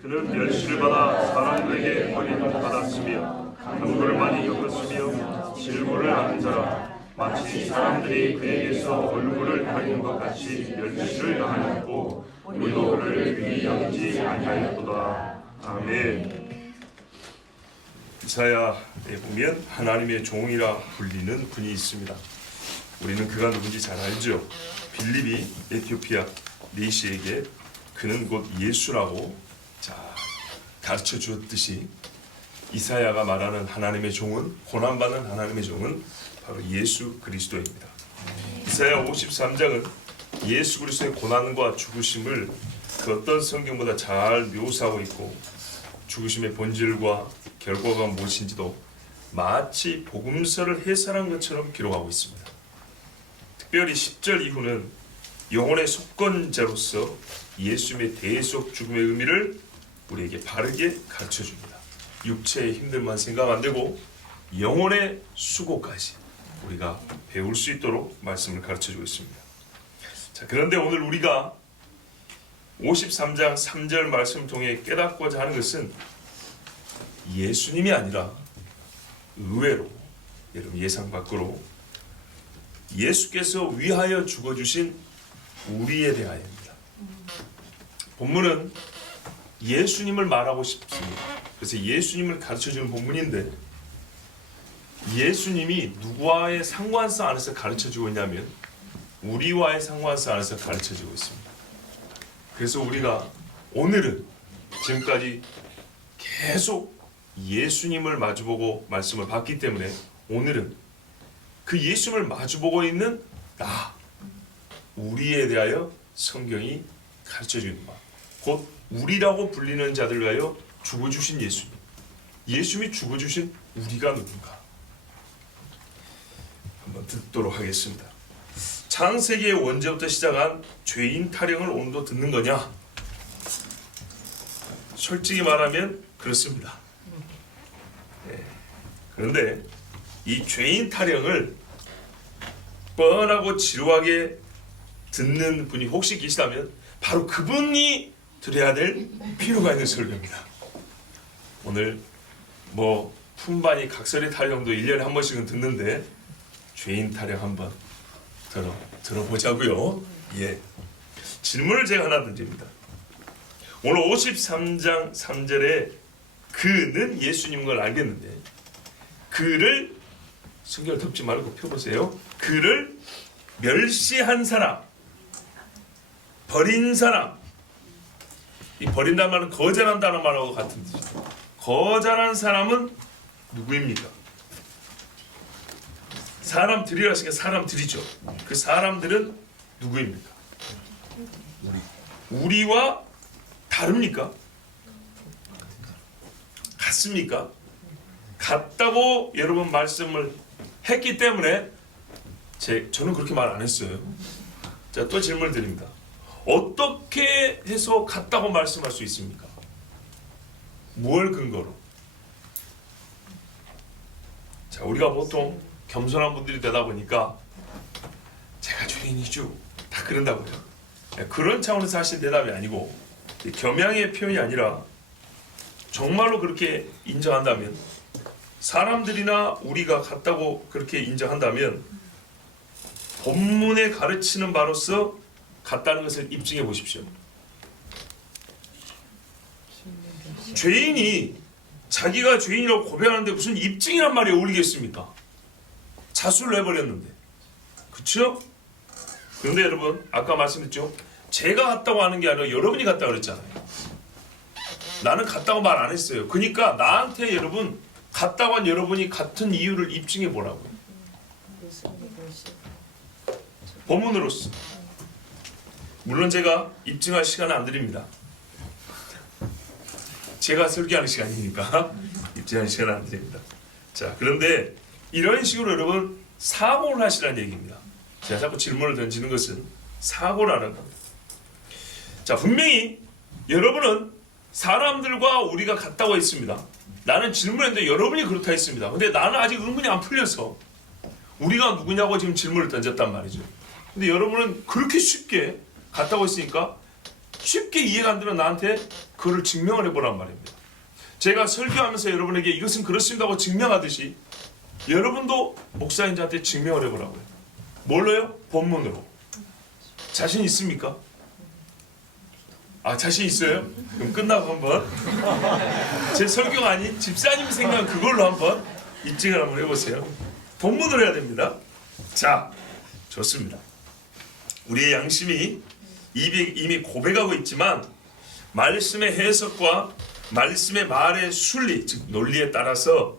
그는 멸시를 받아 사람들에게 버림을 받았으며 강도를 많이 겪었으며 질문을 하는 자라 마치 사람들이 그에게서 얼굴을 가리는 것 같이 멸시를 당하였고 우리도 그를 귀히 여기지 아니하였도다. 아멘. 이사야에 보면 하나님의 종이라 불리는 분이 있습니다. 우리는 그가 누군지 잘 알죠. 빌립이 에티오피아 네시에게 그는 곧 예수라고 가르쳐 주었듯이 이사야가 말하는 하나님의 종은, 고난받는 하나님의 종은 바로 예수 그리스도입니다. 이사야 53장은 예수 그리스도의 고난과 죽으심을 그 어떤 성경보다 잘 묘사하고 있고 죽으심의 본질과 결과가 무엇인지도 마치 복음서를 해설한 것처럼 기록하고 있습니다. 특별히 10절 이후는 영혼의 속건자로서 예수님의 대속 죽음의 의미를 우리에게 바르게 가르쳐줍니다. 육체의 힘들만 생각 안 되고 영혼의 수고까지 우리가 배울 수 있도록 말씀을 가르쳐주고 있습니다. 자, 그런데 오늘 우리가 53장 3절 말씀을 통해 깨닫고자 하는 것은 예수님이 아니라 의외로, 여러분 예상 밖으로 예수께서 위하여 죽어주신 우리에 대하여입니다. 본문은 예수님을 말하고 싶습니다. 그래서 예수님을 가르쳐주는 본문인데 예수님이 누구와의 상관성 안에서 가르쳐주고 있냐면 우리와의 상관성 안에서 가르쳐주고 있습니다. 그래서 우리가 오늘은 지금까지 계속 예수님을 마주보고 말씀을 받기 때문에 오늘은 그 예수님을 마주보고 있는 나, 우리에 대하여 성경이 가르쳐주는 바, 곧 우리라고 불리는 자들 위하여 죽어주신 예수님, 예수님이 죽어주신 우리가 누군가 한번 듣도록 하겠습니다. 창세기의 원죄부터 시작한 죄인 타령을 오늘도 듣는 거냐? 솔직히 말하면 그렇습니다. 그런데 이 죄인 타령을 뻔하고 지루하게 듣는 분이 혹시 계시다면 바로 그분이 들어야 될 필요가 있는 설교입니다. 오늘 품반이 각설의 타령도 1년에 한 번씩은 듣는데 죄인 타령 한번 들어보자고요. 예. 질문을 제가 하나 던집니다. 오늘 53장 3절에 그는 예수님인 걸 알겠는데 그를 성경을 덮지 말고 펴보세요. 그를 멸시한 사람, 버린 사람, 이 버린다는 말은 거절한다는 말하고 같은 뜻이죠. 거절한 사람은 누구입니까? 사람들이라 했으니까 사람들이죠. 그 사람들은 누구입니까? 우리와 다릅니까? 같습니까? 같다고 여러분 말씀을 했기 때문에 저는 그렇게 말 안 했어요. 자, 또 질문을 드립니다. 어떻게 해서 같다고 말씀할 수 있습니까? 무엇을 근거로? 자, 우리가 보통 겸손한 분들이 되다 보니까 제가 죄인이죠, 다 그런다고요. 그런 차원에서 하신 대답이 아니고 겸양의 표현이 아니라 정말로 그렇게 인정한다면, 사람들이나 우리가 같다고 그렇게 인정한다면 본문에 가르치는 바로서 같다는 것을 입증해 보십시오. 죄인이 자기가 죄인이라고 고백하는데 무슨 입증이란 말이 어울리겠습니까? 자수를 해버렸는데, 그렇죠? 그런데 여러분, 아까 말씀드렸죠? 제가 같다고 하는 게 아니라 여러분이 같다고 그랬잖아요. 나는 같다고 말 안 했어요. 그러니까 나한테 여러분 같다고 한 여러분이 같은 이유를 입증해 보라고요. 본문으로서. 물론 제가 입증할 시간은 안 드립니다. 제가 설교하는 시간이니까 입증하는 시간은 안 드립니다. 자, 그런데 이런 식으로 여러분 사고를 하시라는 얘기입니다. 제가 자꾸 질문을 던지는 것은 사고라는 겁니다. 자, 분명히 여러분은 사람들과 우리가 같다고 했습니다. 나는 질문했는데 여러분이 그렇다 했습니다. 근데 나는 아직 의문이 안 풀려서 우리가 누구냐고 지금 질문을 던졌단 말이죠. 근데 여러분은 그렇게 쉽게 같다고 했으니까 쉽게 이해가 안 되면 나한테 그거를 증명을 해보란 말입니다. 제가 설교하면서 여러분에게 이것은 그렇습니다고 증명하듯이 여러분도 목사님한테 증명을 해보라고요. 뭘로요? 본문으로. 자신 있습니까? 자신 있어요? 그럼 끝나고 한번 제 설교가 아닌 집사님 생각은 그걸로 한번 입증을 한번 해보세요. 본문으로 해야 됩니다. 자, 좋습니다. 우리의 양심이 이미 고백하고 있지만 말씀의 해석과 말씀의 말의 순리, 즉 논리에 따라서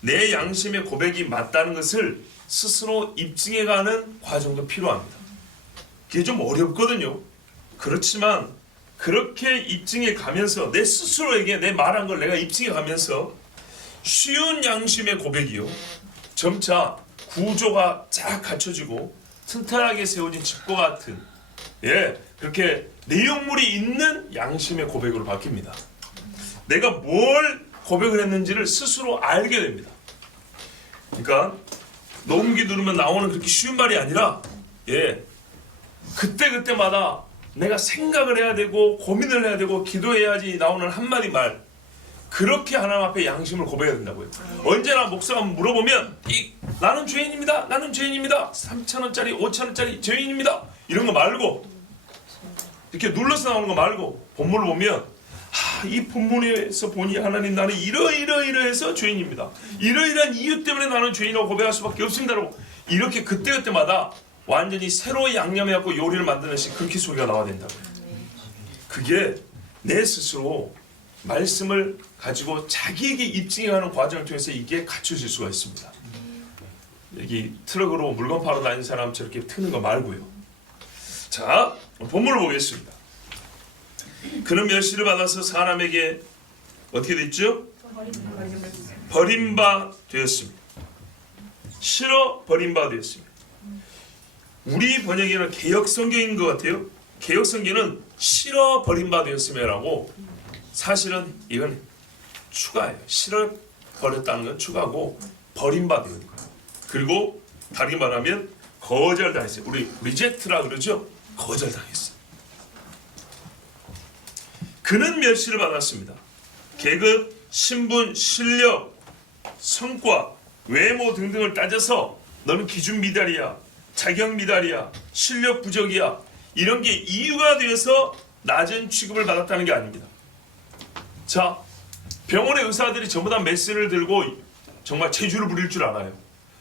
내 양심의 고백이 맞다는 것을 스스로 입증해가는 과정도 필요합니다. 그게 좀 어렵거든요. 그렇지만 그렇게 입증해 가면서 내 스스로에게 내 말한 걸 내가 입증해 가면서 쉬운 양심의 고백이요, 점차 구조가 쫙 갖춰지고 튼튼하게 세워진 집과 같은 그렇게 내용물이 있는 양심의 고백으로 바뀝니다. 내가 뭘 고백을 했는지를 스스로 알게 됩니다. 그러니까 녹음기 누르면 나오는 그렇게 쉬운 말이 아니라 그때마다 내가 생각을 해야 되고 고민을 해야 되고 기도해야지 나오는 한마디 말, 그렇게 하나님 앞에 양심을 고백해야 된다고요. 언제나 목사가 물어보면 나는 죄인입니다. 나는 죄인입니다. 3,000원짜리 5,000원짜리 죄인입니다. 이런 거 말고, 이렇게 눌러서 나오는 거 말고 본문을 보면 이 본문에서 보니 하나님 나는 이러이러해서 죄인입니다. 이러이러한 이유 때문에 나는 죄인이라고 고백할 수밖에 없습니다라고 이렇게 그때마다 완전히 새로 양념해갖고 요리를 만드는 식 그렇게 소리가 나와야 된다고요. 그게 내 스스로 말씀을 가지고 자기에게 입증해가는 과정을 통해서 이게 갖춰질 수가 있습니다. 여기 트럭으로 물건 팔아 다니는 사람 저렇게 트는 거 말고요. 자, 본문을 보겠습니다. 그는 멸시를 받아서 사람에게 어떻게 됐죠? 버림바 되었습니다. 실어 버림바 되었습니다. 우리 번역에는 개역성경인 것 같아요. 개역성경은 실어 버림바 되었음이라고, 사실은 이건 추가예요. 실어 버렸다는 건 추가고 버림바 되는 거예요. 그리고 다르게 말하면 거절당했어요. 우리 리젝트라 그러죠. 거절당했어요. 그는 멸시를 받았습니다. 계급, 신분, 실력, 성과, 외모 등등을 따져서 너는 기준 미달이야, 자격 미달이야, 실력 부족이야, 이런 게 이유가 되어서 낮은 취급을 받았다는 게 아닙니다. 자, 병원의 의사들이 전부 다 메스를 들고 정말 재주를 부릴 줄 알아요.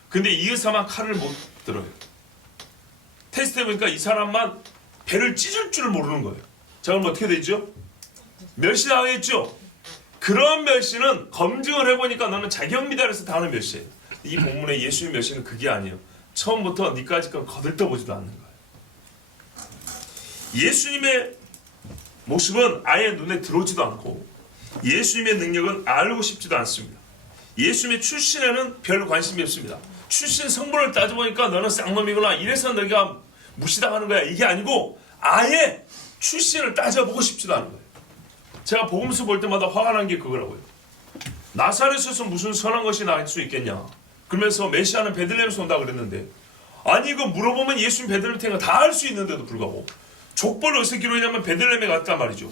근데 이 의사만 칼을 못 들어요. 테스트해보니까 이 사람만 배를 찢을 줄 모르는 거예요. 자, 그럼 어떻게 되죠? 멸시당했죠? 그런 멸시는 검증을 해보니까 너는 자격 미달에서 당하는 멸시예요. 이 본문의 예수의 멸시는 그게 아니에요. 처음부터 니까지 건 거들떠보지도 않는 거예요. 예수님의 모습은 아예 눈에 들어오지도 않고 예수님의 능력은 알고 싶지도 않습니다. 예수님의 출신에는 별 관심이 없습니다. 출신 성분을 따져보니까 너는 쌍놈이구나, 이래서 너가 무시당하는 거야, 이게 아니고 아예 출신을 따져보고 싶지도 않은 거예요. 제가 복음서 볼 때마다 화가 난 게 그거라고요. 나사렛에서 무슨 선한 것이 날 수 있겠냐, 그러면서 메시아는 베들레헴에서 온다 그랬는데, 아니 이거 물어보면 예수님 베들레헴 태가 다 알 수 있는데도 불구하고 족보를 어디서 기록했냐면 베들레헴에 갔단 말이죠.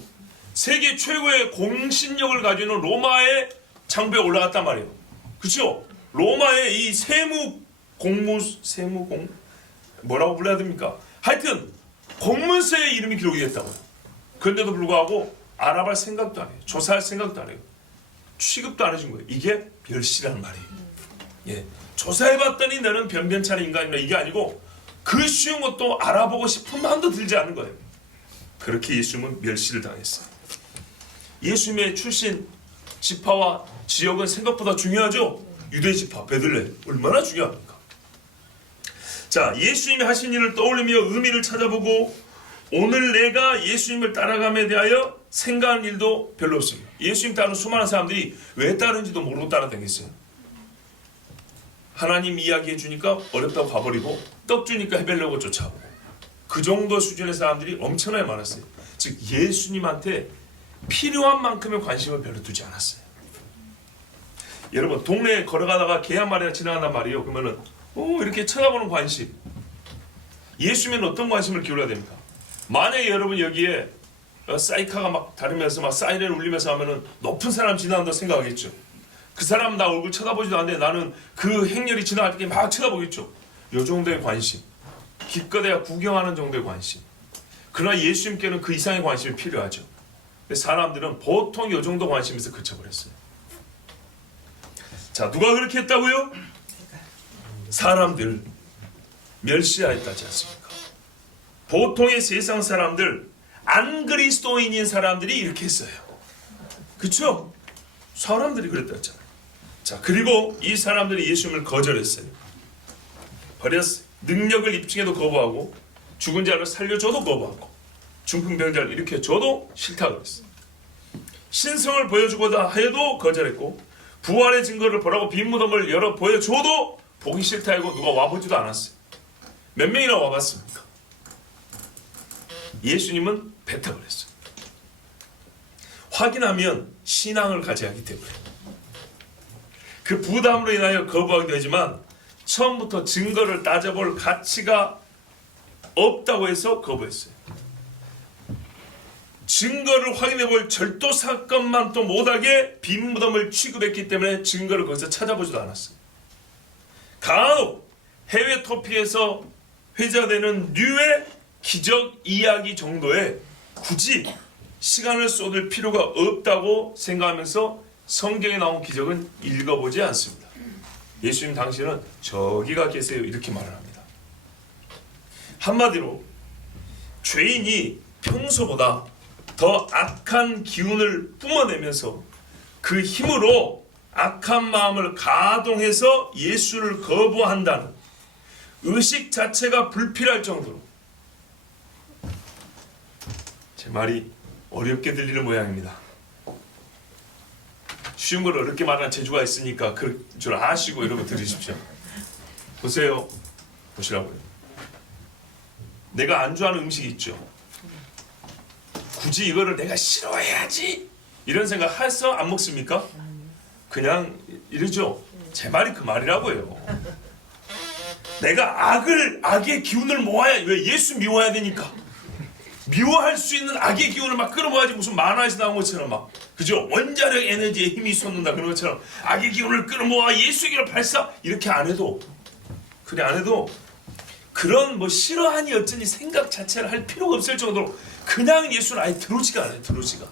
세계 최고의 공신력을 가지고 있는 로마의 장부에 올라갔단 말이에요. 그렇죠? 로마의 이 뭐라고 불러야 됩니까? 하여튼 공문서에 이름이 기록이 됐다고요. 그런데도 불구하고 알아볼 생각도 안 해요. 조사할 생각도 안 해요. 취급도 안 해준 거예요. 이게 멸시라는 말이에요. 조사해봤더니 너는 변변찮은 인간이라, 이게 아니고 그 쉬운 것도 알아보고 싶은 마음도 들지 않는 거예요. 그렇게 예수님은 멸시를 당했어요. 예수님의 출신 지파와 지역은 생각보다 중요하죠. 유대 지파 베들레헴 얼마나 중요합니까? 자, 예수님이 하신 일을 떠올리며 의미를 찾아보고 오늘 내가 예수님을 따라감에 대하여 생각하는 일도 별로 없습니다. 예수님 따르는 수많은 사람들이 왜 따르는지도 모르고 따라다녔어요. 하나님 이야기해 주니까 어렵다고 가버리고, 떡 주니까 해보려고 쫓아오고, 그 정도 수준의 사람들이 엄청나게 많았어요. 즉 예수님한테 필요한 만큼의 관심을 별로 두지 않았어요. 여러분, 동네에 걸어가다가 개 한 마리가 지나간단 말이에요. 그러면은 이렇게 쳐다보는 관심, 예수님은 어떤 관심을 기울여야 됩니까? 만약에 여러분 여기에 사이카가 막 다니면서 막 사이렌 울리면서 하면은 높은 사람 지나간다 생각하겠죠. 그 사람 나 얼굴 쳐다보지도 않는데 나는 그 행렬이 지나갈 때 막 쳐다보겠죠. 요 정도의 관심, 기껏해야 구경하는 정도의 관심. 그러나 예수님께는 그 이상의 관심이 필요하죠. 근데 사람들은 보통 요 정도 관심에서 그쳐버렸어요. 자, 누가 그렇게 했다고요? 사람들 멸시하였다지 않습니까? 보통의 세상 사람들, 안 그리스도인인 사람들이 이렇게 했어요. 그렇죠? 사람들이 그랬다 했잖아요. 자, 그리고 이 사람들이 예수님을 거절했어요. 버렸어요. 능력을 입증해도 거부하고, 죽은 자를 살려줘도 거부하고, 중풍병자를 일으켜줘도 싫다고 그랬어요. 신성을 보여주고자 해도 거절했고, 부활의 증거를 보라고 빈 무덤을 열어 보여줘도 보기 싫다 하고 누가 와보지도 않았어요. 몇 명이나 와봤습니까? 예수님은 뱉어버렸어요. 확인하면 신앙을 가져야 하기 때문에. 그 부담으로 인하여 거부하기도 하지만 처음부터 증거를 따져볼 가치가 없다고 해서 거부했어요. 증거를 확인해볼 절도 사건만 또 못하게 빈 무덤을 취급했기 때문에 증거를 거기서 찾아보지도 않았어요. 간혹 해외 토픽에서 회자되는 류의 기적 이야기 정도에 굳이 시간을 쏟을 필요가 없다고 생각하면서 성경에 나온 기적은 읽어보지 않습니다. 예수님 당시에는 저기가 계세요 이렇게 말을 합니다. 한마디로 죄인이 평소보다 더 악한 기운을 뿜어내면서 그 힘으로 악한 마음을 가동해서 예수를 거부한다는 의식 자체가 불필요할 정도로, 제 말이 어렵게 들리는 모양입니다. 쉬운 걸 어렵게 말하는 재주가 있으니까 그 줄 아시고 이러고 들으십시오. 보세요. 보시라고요. 내가 안주하는 음식이 있죠. 굳이 이거를 내가 싫어해야지 이런 생각 해서 안 먹습니까? 그냥 이러죠. 제 말이 그 말이라고요. 내가 악의 기운을 모아야, 왜 예수 미워해야 되니까. 미워할 수 있는 악의 기운을 막 끌어모아야지. 무슨 만화에서 나온 것처럼 막, 그죠? 원자력 에너지에 힘이 솟는다 그런 것처럼 악의 기운을 끌어모아 예수의 기를 발사, 이렇게 안 해도, 그래 안 해도 그런 뭐 싫어하니 어쩌니 생각 자체를 할 필요가 없을 정도로 그냥 예수는 아예 들어오지가 않아요. 들어오지가.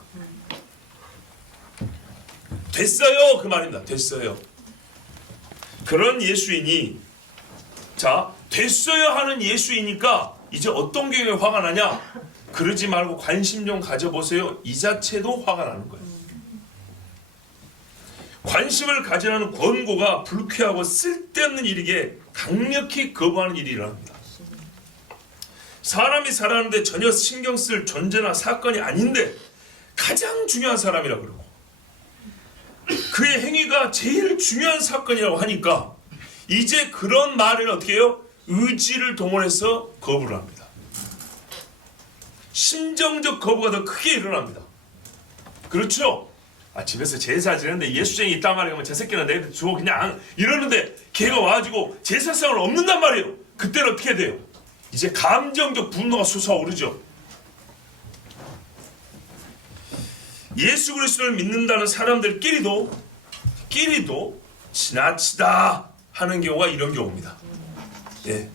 됐어요 그 말입니다. 됐어요. 그런 예수인이, 자, 됐어요 하는 예수이니까 이제 어떤 경우에 화가 나냐? 그러지 말고 관심 좀 가져보세요. 이 자체도 화가 나는 거예요. 관심을 가지라는 권고가 불쾌하고 쓸데없는 일이기에 강력히 거부하는 일이 일어납니다. 사람이 살아가는데 전혀 신경 쓸 존재나 사건이 아닌데 가장 중요한 사람이라고 그러고, 그의 행위가 제일 중요한 사건이라고 하니까 이제 그런 말을 어떻게 해요? 의지를 동원해서 거부를 합니다. 심정적 거부가 더 크게 일어납니다. 그렇죠? 집에서 제사 지내는데 예수쟁이 있단 말이에요. 저 새끼는 내한테 줘 그냥 이러는데 걔가 와가지고 제사상을 없는단 말이에요. 그때는 어떻게 돼요? 이제 감정적 분노가 솟아오르죠. 예수 그리스도를 믿는다는 사람들끼리도 지나치다 하는 경우가 이런 경우입니다. 예.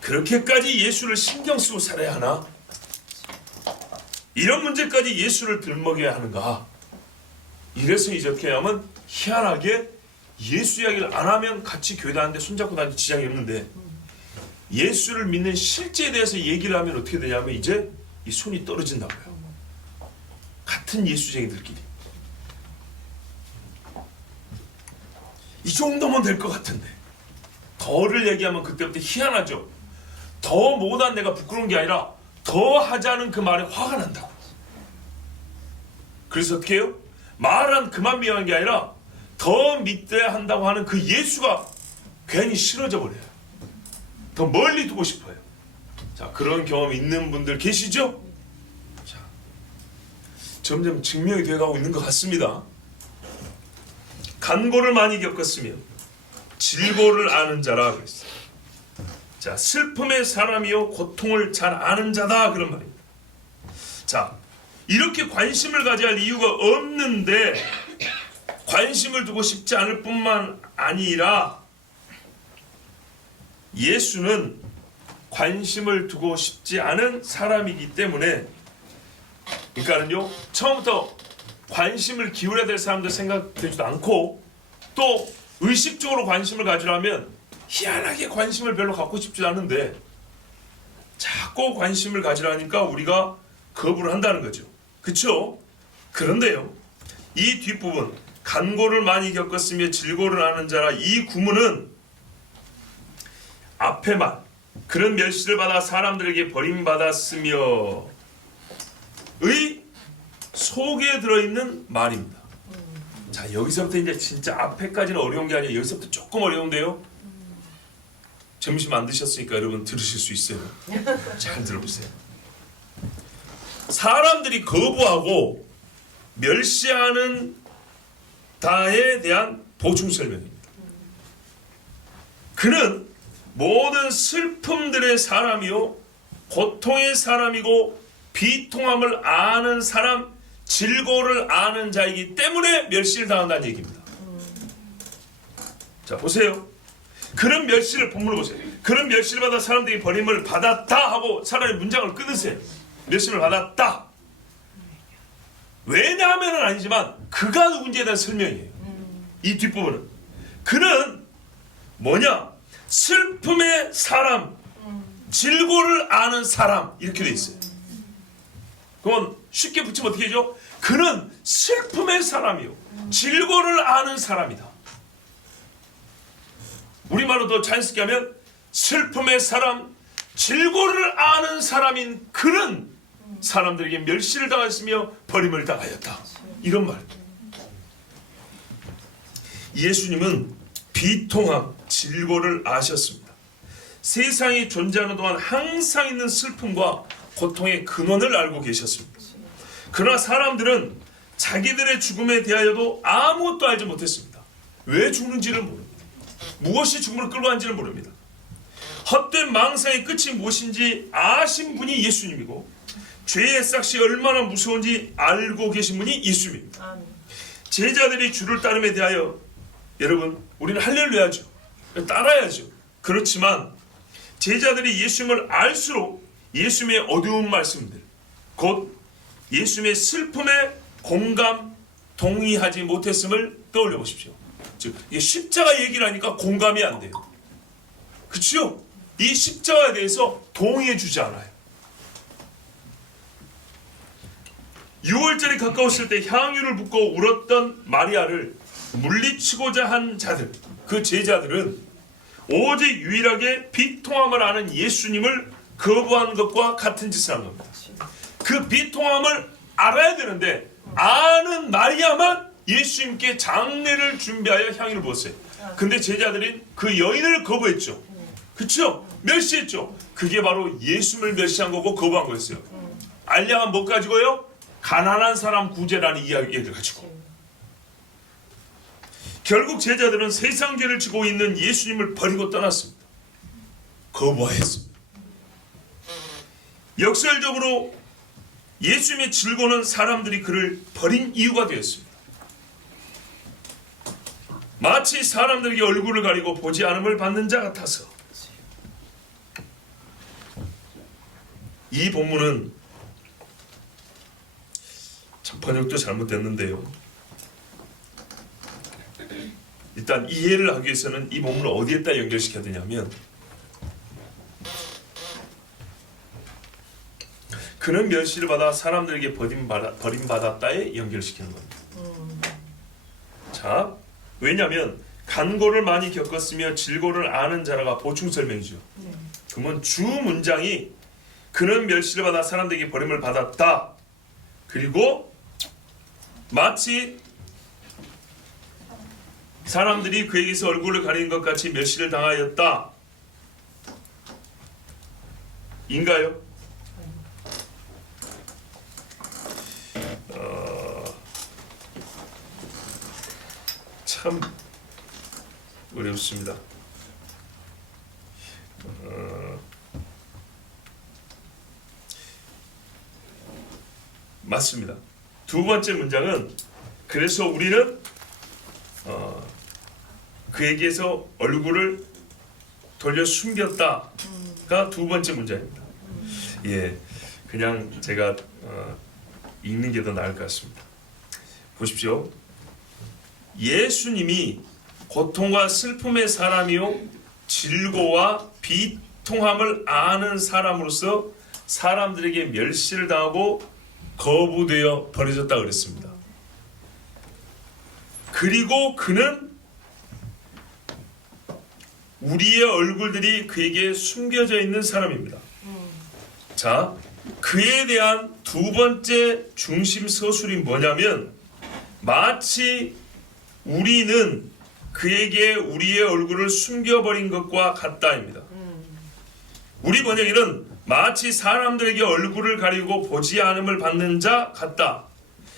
그렇게까지 예수를 신경 쓰고 살아야 하나? 이런 문제까지 예수를 들먹여야 하는가? 이래서 이렇게 하면 희한하게 예수 이야기를 안 하면 같이 교회 다니는데 손잡고 다니는 지장이 없는데, 예수를 믿는 실제에 대해서 얘기를 하면 어떻게 되냐면 이제 이 손이 떨어진다고요. 같은 예수쟁이들끼리. 이 정도면 될 것 같은데 더를 얘기하면 그때부터 희한하죠. 더 못한 내가 부끄러운 게 아니라 더 하자는 그 말에 화가 난다고. 그래서 어떻게 해요? 말은 그만 미워하는 게 아니라 더 믿어야 한다고 하는 그 예수가 괜히 싫어져 버려요. 더 멀리 두고 싶어요. 자, 그런 경험 있는 분들 계시죠? 자, 점점 증명이 되어가고 있는 것 같습니다. 간고를 많이 겪었으며 질고를 아는 자라 그랬어요. 자, 슬픔의 사람이요 고통을 잘 아는 자다 그런 말입니다. 자, 이렇게 관심을 가져야 할 이유가 없는데 관심을 두고 싶지 않을 뿐만 아니라 예수는 관심을 두고 싶지 않은 사람이기 때문에, 그러니까는요, 처음부터 관심을 기울여야 될 사람들 생각되지도 않고, 또 의식적으로 관심을 가지려면 희한하게 관심을 별로 갖고 싶지 않은데 자꾸 관심을 가지라니까 우리가 거부를 한다는 거죠. 그렇죠? 그런데요, 이 뒷부분 간고를 많이 겪었으며 질고를 하는 자라, 이 구문은 앞에 말, 그런 멸시를 받아 사람들에게 버림받았으며 의 속에 들어있는 말입니다. 자, 여기서부터 이제 진짜 앞에까지는 어려운 게 아니에요. 여기서부터 조금 어려운데요. 점심 안 드셨으니까 여러분 들으실 수 있어요. 잘 들어보세요. 사람들이 거부하고 멸시하는 다에 대한 보충 설명입니다. 그는 모든 슬픔들의 사람이요 고통의 사람이고 비통함을 아는 사람, 질고를 아는 자이기 때문에 멸시를 당한다는 얘기입니다. 자, 보세요. 그런 멸시를, 본문을 보세요. 그런 멸시를 받아 사람들이 버림을 받았다 하고 차라리 문장을 끊으세요. 멸시를 받았다. 왜냐하면은 아니지만 그가 누군지에 대한 설명이에요. 이 뒷부분은 그는 뭐냐? 슬픔의 사람, 질고를 아는 사람, 이렇게 돼 있어요. 그건 쉽게 붙이면 어떻게 되죠? 그는 슬픔의 사람이요 질고를 아는 사람이다. 우리말로 더 자연스럽게 하면 슬픔의 사람, 질고를 아는 사람인 그는 사람들에게 멸시를 당했으며 버림을 당하였다. 이런 말. 예수님은 비통함, 질고를 아셨습니다. 세상이 존재하는 동안 항상 있는 슬픔과 고통의 근원을 알고 계셨습니다. 그러나 사람들은 자기들의 죽음에 대하여도 아무것도 알지 못했습니다. 왜 죽는지를 모릅니다. 무엇이 죽음을 끌고 간지를 모릅니다. 헛된 망상의 끝이 무엇인지 아신 분이 예수님이고 죄의 싹이 얼마나 무서운지 알고 계신 분이 예수님입니다. 제자들이 주를 따름에 대하여 여러분 우리는 할렐루야죠. 따라야죠. 그렇지만 제자들이 예수님을 알수록 예수님의 어두운 말씀들, 곧 예수님의 슬픔에 공감, 동의하지 못했음을 떠올려 보십시오. 즉, 십자가 얘기를 하니까 공감이 안 돼요. 그렇죠? 이 십자가에 대해서 동의해 주지 않아요. 6월절이 가까웠을 때 향유를 붓고 울었던 마리아를 물리치고자 한 자들, 그 제자들은 오직 유일하게 비통함을 아는 예수님을 거부한 것과 같은 짓을 한 겁니다. 그 비통함을 알아야 되는데 아는 마리아만 예수님께 장례를 준비하여 향유를 부었어요. 근데 제자들이 그 여인을 거부했죠. 그렇죠? 멸시했죠. 그게 바로 예수님을 멸시한 거고 거부한 거였어요. 알량한 뭐 가지고요? 가난한 사람 구제라는 이야기를 가지고. 결국 제자들은 세상 죄를 지고 있는 예수님을 버리고 떠났습니다. 거부하였습니다. 역설적으로 예수님의 질고는 사람들이 그를 버린 이유가 되었습니다. 마치 사람들에게 얼굴을 가리고 보지 않음을 받는 자 같아서. 이 본문은 참 번역도 잘못됐는데요. 일단 이해를 하기 위해서는 이 본문을 어디에다 연결시켜야 되냐면 그는 멸시를 받아 사람들에게 버림받았다에 연결시키는 겁니다. 자, 왜냐하면 간고를 많이 겪었으며 질고를 아는 자라가 보충 설명이죠. 그러면 주 문장이 그는 멸시를 받아 사람들에게 버림을 받았다. 그리고 마치 사람들이 그에게서 얼굴을 가리는 것 같이 멸시를 당하였다. 인가요? 참 어렵습니다. 맞습니다. 두 번째 문장은 그래서 우리는 그에게서 얼굴을 돌려 숨겼다가 두 번째 문장입니다. 예, 그냥 제가 읽는 게 더 나을 것 같습니다. 보십시오. 예수님이 고통과 슬픔의 사람이요 질고와 비통함을 아는 사람으로서 사람들에게 멸시를 당하고 거부되어 버려졌다 그랬습니다. 그리고 그는 우리의 얼굴들이 그에게 숨겨져 있는 사람입니다. 자, 그에 대한 두 번째 중심 서술이 뭐냐면 마치 우리는 그에게 우리의 얼굴을 숨겨버린 것과 같다입니다. 우리 번역에는 마치 사람들에게 얼굴을 가리고 보지 않음을 받는 자 같다.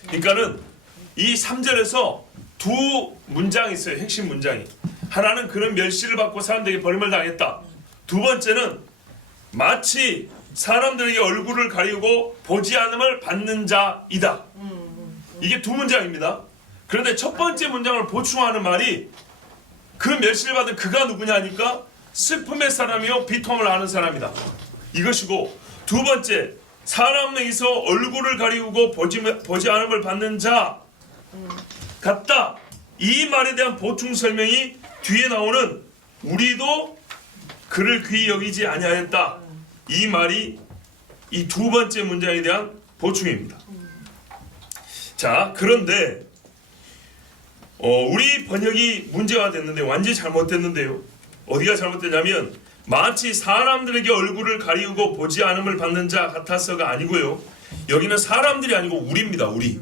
그러니까는 이 3절에서 두 문장이 있어요. 핵심 문장이. 하나는 그런 멸시를 받고 사람들에게 버림을 당했다. 두 번째는 마치 사람들에게 얼굴을 가리고 보지 않음을 받는 자이다. 이게 두 문장입니다. 그런데 첫 번째 문장을 보충하는 말이 그 멸시를 받은 그가 누구냐 하니까 슬픔의 사람이요 비통함을 아는 사람이다. 이것이고 두 번째 사람에게서 얼굴을 가리우고 보지 않음을 받는 자 같다. 이 말에 대한 보충 설명이 뒤에 나오는 우리도 그를 귀히 여기지 아니하였다. 이 말이 이 두 번째 문장에 대한 보충입니다. 자, 그런데 우리 번역이 문제가 됐는데 완전히 잘못됐는데요. 어디가 잘못됐냐면 마치 사람들에게 얼굴을 가리우고 보지 않음을 받는 자 같아서가 아니고요. 여기는 사람들이 아니고 우리입니다. 우리.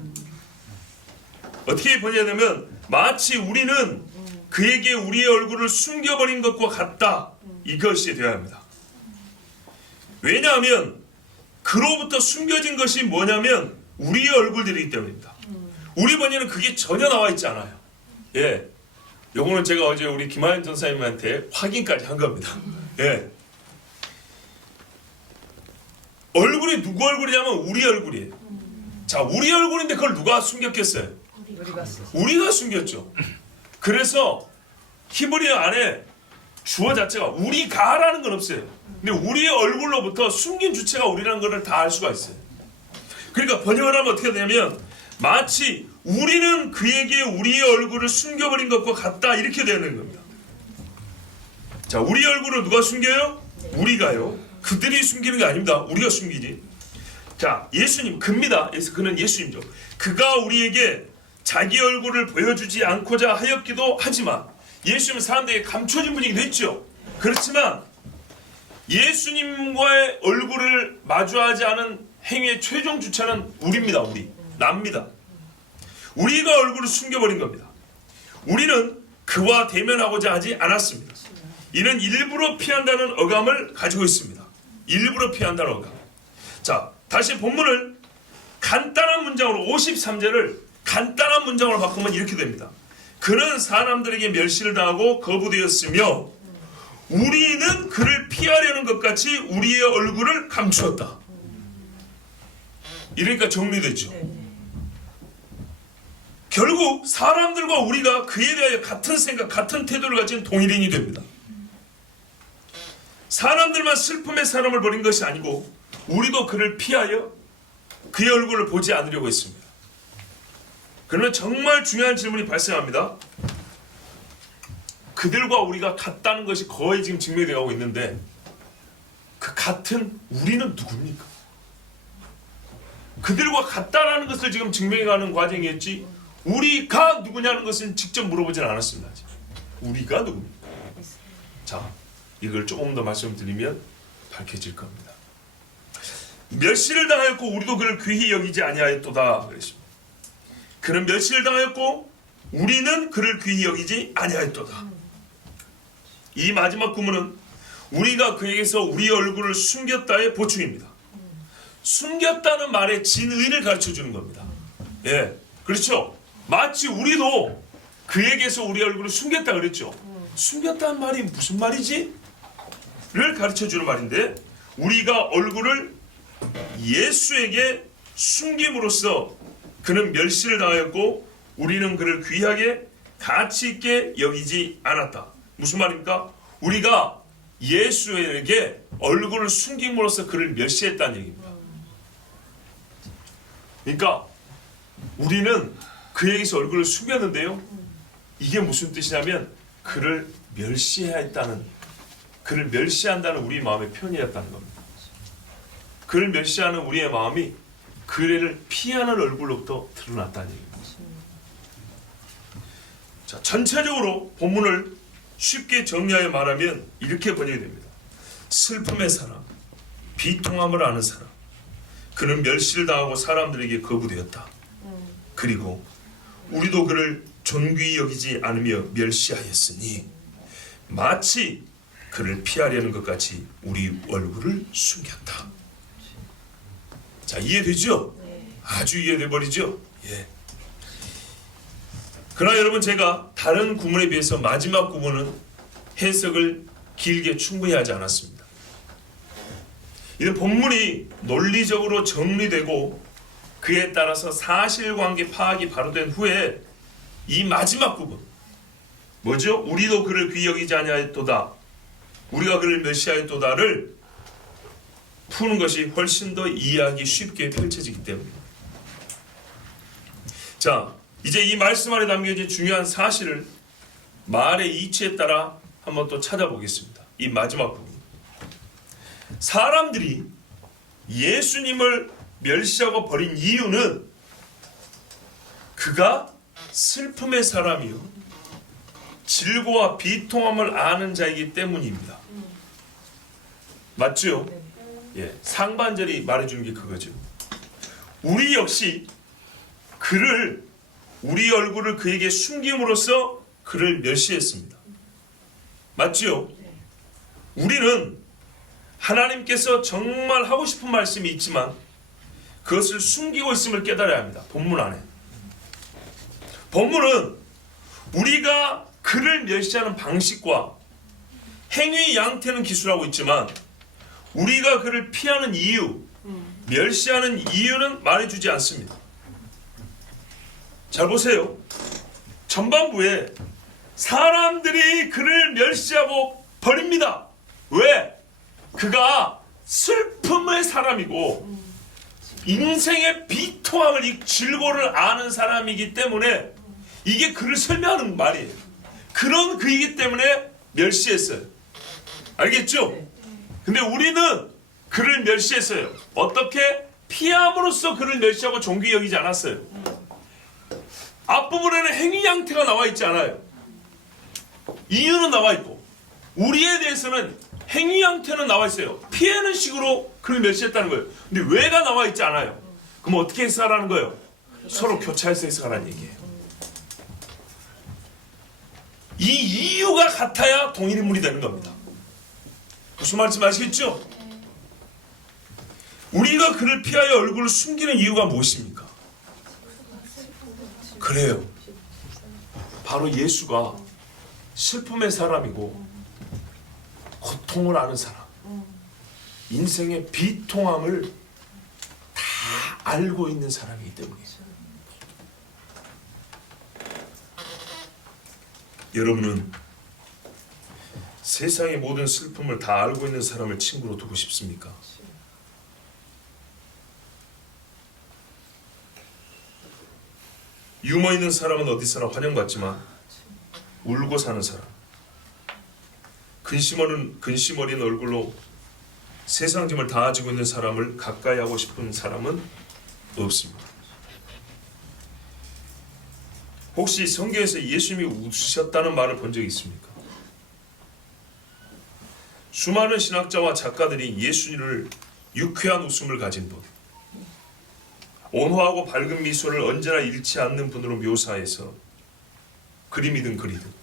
어떻게 번역하냐면 마치 우리는 그에게 우리의 얼굴을 숨겨버린 것과 같다. 이것이 되어야 합니다. 왜냐하면 그로부터 숨겨진 것이 뭐냐면 우리의 얼굴들이기 때문입니다. 우리 번역은 그게 전혀 나와 있지 않아요. 예, 요거는 제가 어제 우리 김하연 전사님한테 확인까지 한 겁니다. 예, 얼굴이 누구 얼굴이냐면 우리 얼굴이에요. 자, 우리 얼굴인데 그걸 누가 숨겼겠어요? 우리가 숨겼죠. 그래서 히브리어 안에 주어 자체가 우리가라는 건 없어요. 근데 우리의 얼굴로부터 숨긴 주체가 우리라는 것을 다 알 수가 있어요. 그러니까 번역을 하면 어떻게 되냐면 마치 우리는 그에게 우리의 얼굴을 숨겨버린 것과 같다 이렇게 되는 겁니다. 자, 우리 얼굴을 누가 숨겨요? 우리가요. 그들이 숨기는 게 아닙니다. 우리가 숨기지. 자, 예수님 그입니다. 그는 예수님이죠. 그가 우리에게 자기 얼굴을 보여주지 않고자 하였기도 하지만 예수님은 사람들에게 감춰진 분이기도 했죠. 그렇지만 예수님과의 얼굴을 마주하지 않은 행위의 최종 주체는 우리입니다. 우리. 납니다. 우리가 얼굴을 숨겨버린 겁니다. 우리는 그와 대면하고자 하지 않았습니다. 이는 일부러 피한다는 어감을 가지고 있습니다. 일부러 피한다는 어감. 자, 다시 본문을 간단한 문장으로 53절을 간단한 문장으로 바꾸면 이렇게 됩니다. 그는 사람들에게 멸시를 당하고 거부되었으며 우리는 그를 피하려는 것 같이 우리의 얼굴을 감추었다. 이러니까 정리되죠. 결국 사람들과 우리가 그에 대하여 같은 생각, 같은 태도를 가진 동일인이 됩니다. 사람들만 슬픔의 사람을 버린 것이 아니고 우리도 그를 피하여 그의 얼굴을 보지 않으려고 했습니다. 그러면 정말 중요한 질문이 발생합니다. 그들과 우리가 같다는 것이 거의 지금 증명되어 가고 있는데 그 같은 우리는 누굽니까? 그들과 같다라는 것을 지금 증명해가는 과정이었지 우리가 누구냐는 것은 직접 물어보진 않았습니다. 우리가 누굽니까? 자, 이걸 조금 더 말씀드리면 밝혀질 겁니다. 멸시를 당하였고 우리도 그를 귀히 여기지 아니하였도다 그랬습니다. 그는 멸시를 당하였고 우리는 그를 귀히 여기지 아니하였도다. 이 마지막 구문은 우리가 그에게서 우리 얼굴을 숨겼다의 보충입니다. 숨겼다는 말의 진의를 가르쳐주는 겁니다. 예, 그렇죠. 마치 우리도 그에게서 우리 얼굴을 숨겼다 그랬죠. 숨겼다는 말이 무슨 말이지? 를 가르쳐주는 말인데 우리가 얼굴을 예수에게 숨김으로써 그는 멸시를 당하였고 우리는 그를 귀하게 가치 있게 여기지 않았다. 무슨 말입니까? 우리가 예수에게 얼굴을 숨김으로써 그를 멸시했다는 얘기입니다. 그러니까 우리는 그에게서 얼굴을 숨겼는데요. 이게 무슨 뜻이냐면 그를 멸시했다는, 그를 멸시한다는 우리 마음의 표현이었다는 겁니다. 그를 멸시하는 우리의 마음이 그를 피하는 얼굴로부터 드러났다는 얘기입니다. 자, 전체적으로 본문을 쉽게 정리하여 말하면 이렇게 번역이 됩니다. 슬픔의 사람, 비통함을 아는 사람, 그는 멸시를 당하고 사람들에게 거부되었다. 그리고 우리도 그를 존귀히 여기지 않으며 멸시하였으니 마치 그를 피하려는 것 같이 우리 얼굴을 숨겼다. 자, 이해되죠? 아주 이해돼 버리죠? 예. 그러나 여러분, 제가 다른 구문에 비해서 마지막 구문은 해석을 길게 충분히 하지 않았습니다. 이는 본문이 논리적으로 정리되고 그에 따라서 사실관계 파악이 바로 된 후에 이 마지막 부분, 뭐죠? 우리도 그를 귀히 여기지 아니하였도다, 우리가 그를 멸시하였도다를 푸는 것이 훨씬 더 이해하기 쉽게 펼쳐지기 때문입니다. 자, 이제 이 말씀 안에 담겨진 중요한 사실을 말의 이치에 따라 한번 또 찾아보겠습니다. 이 마지막 부분, 사람들이 예수님을 멸시하고 버린 이유는 그가 슬픔의 사람이요 질고와 비통함을 아는 자이기 때문입니다. 맞죠? 예, 상반절이 말해주는 게 그거죠. 우리 역시 우리 얼굴을 그에게 숨김으로써 그를 멸시했습니다. 맞죠? 우리는 하나님께서 정말 하고 싶은 말씀이 있지만 그것을 숨기고 있음을 깨달아야 합니다. 본문 안에. 본문은 우리가 그를 멸시하는 방식과 행위 양태는 기술하고 있지만 우리가 그를 피하는 이유, 멸시하는 이유는 말해주지 않습니다. 잘 보세요. 전반부에 사람들이 그를 멸시하고 버립니다. 왜? 그가 슬픔의 사람이고 인생의 비통함을, 이 질고를 아는 사람이기 때문에 이게 그를 설명하는 말이에요. 그런 그이기 때문에 멸시했어요. 알겠죠? 근데 우리는 그를 멸시했어요. 어떻게? 피함으로써 그를 멸시하고 존귀히 여기지 않았어요. 앞부분에는 행위 양태가 나와 있지 않아요. 이유는 나와 있고 우리에 대해서는 행위 양태는 나와 있어요. 피하는 식으로 그를 멸시했다는 거예요. 근데 왜가 나와 있지 않아요. 그럼 어떻게 해석하라는 거예요? 서로 교차해서 해석하라는 얘기예요. 이 이유가 같아야 동일인물이 되는 겁니다. 무슨 말인지 아시겠죠? 우리가 그를 피하여 얼굴을 숨기는 이유가 무엇입니까? 그래요. 바로 예수가 슬픔의 사람이고 고통을 아는 사람, 인생의 비통함을 다 알고 있는 사람이기 때문이에요. 여러분은 세상의 모든 슬픔을 다 알고 있는 사람을 친구로 두고 싶습니까? 유머 있는 사람은 어디서나 환영받지만 울고 사는 사람, 근심 어린 얼굴로 세상 짐을 다 가지고 있는 사람을 가까이 하고 싶은 사람은 없습니다. 혹시 성경에서 예수님이 웃으셨다는 말을 본 적이 있습니까? 수많은 신학자와 작가들이 예수님을 유쾌한 웃음을 가진 분, 온화하고 밝은 미소를 언제나 잃지 않는 분으로 묘사해서 그림이든 글이든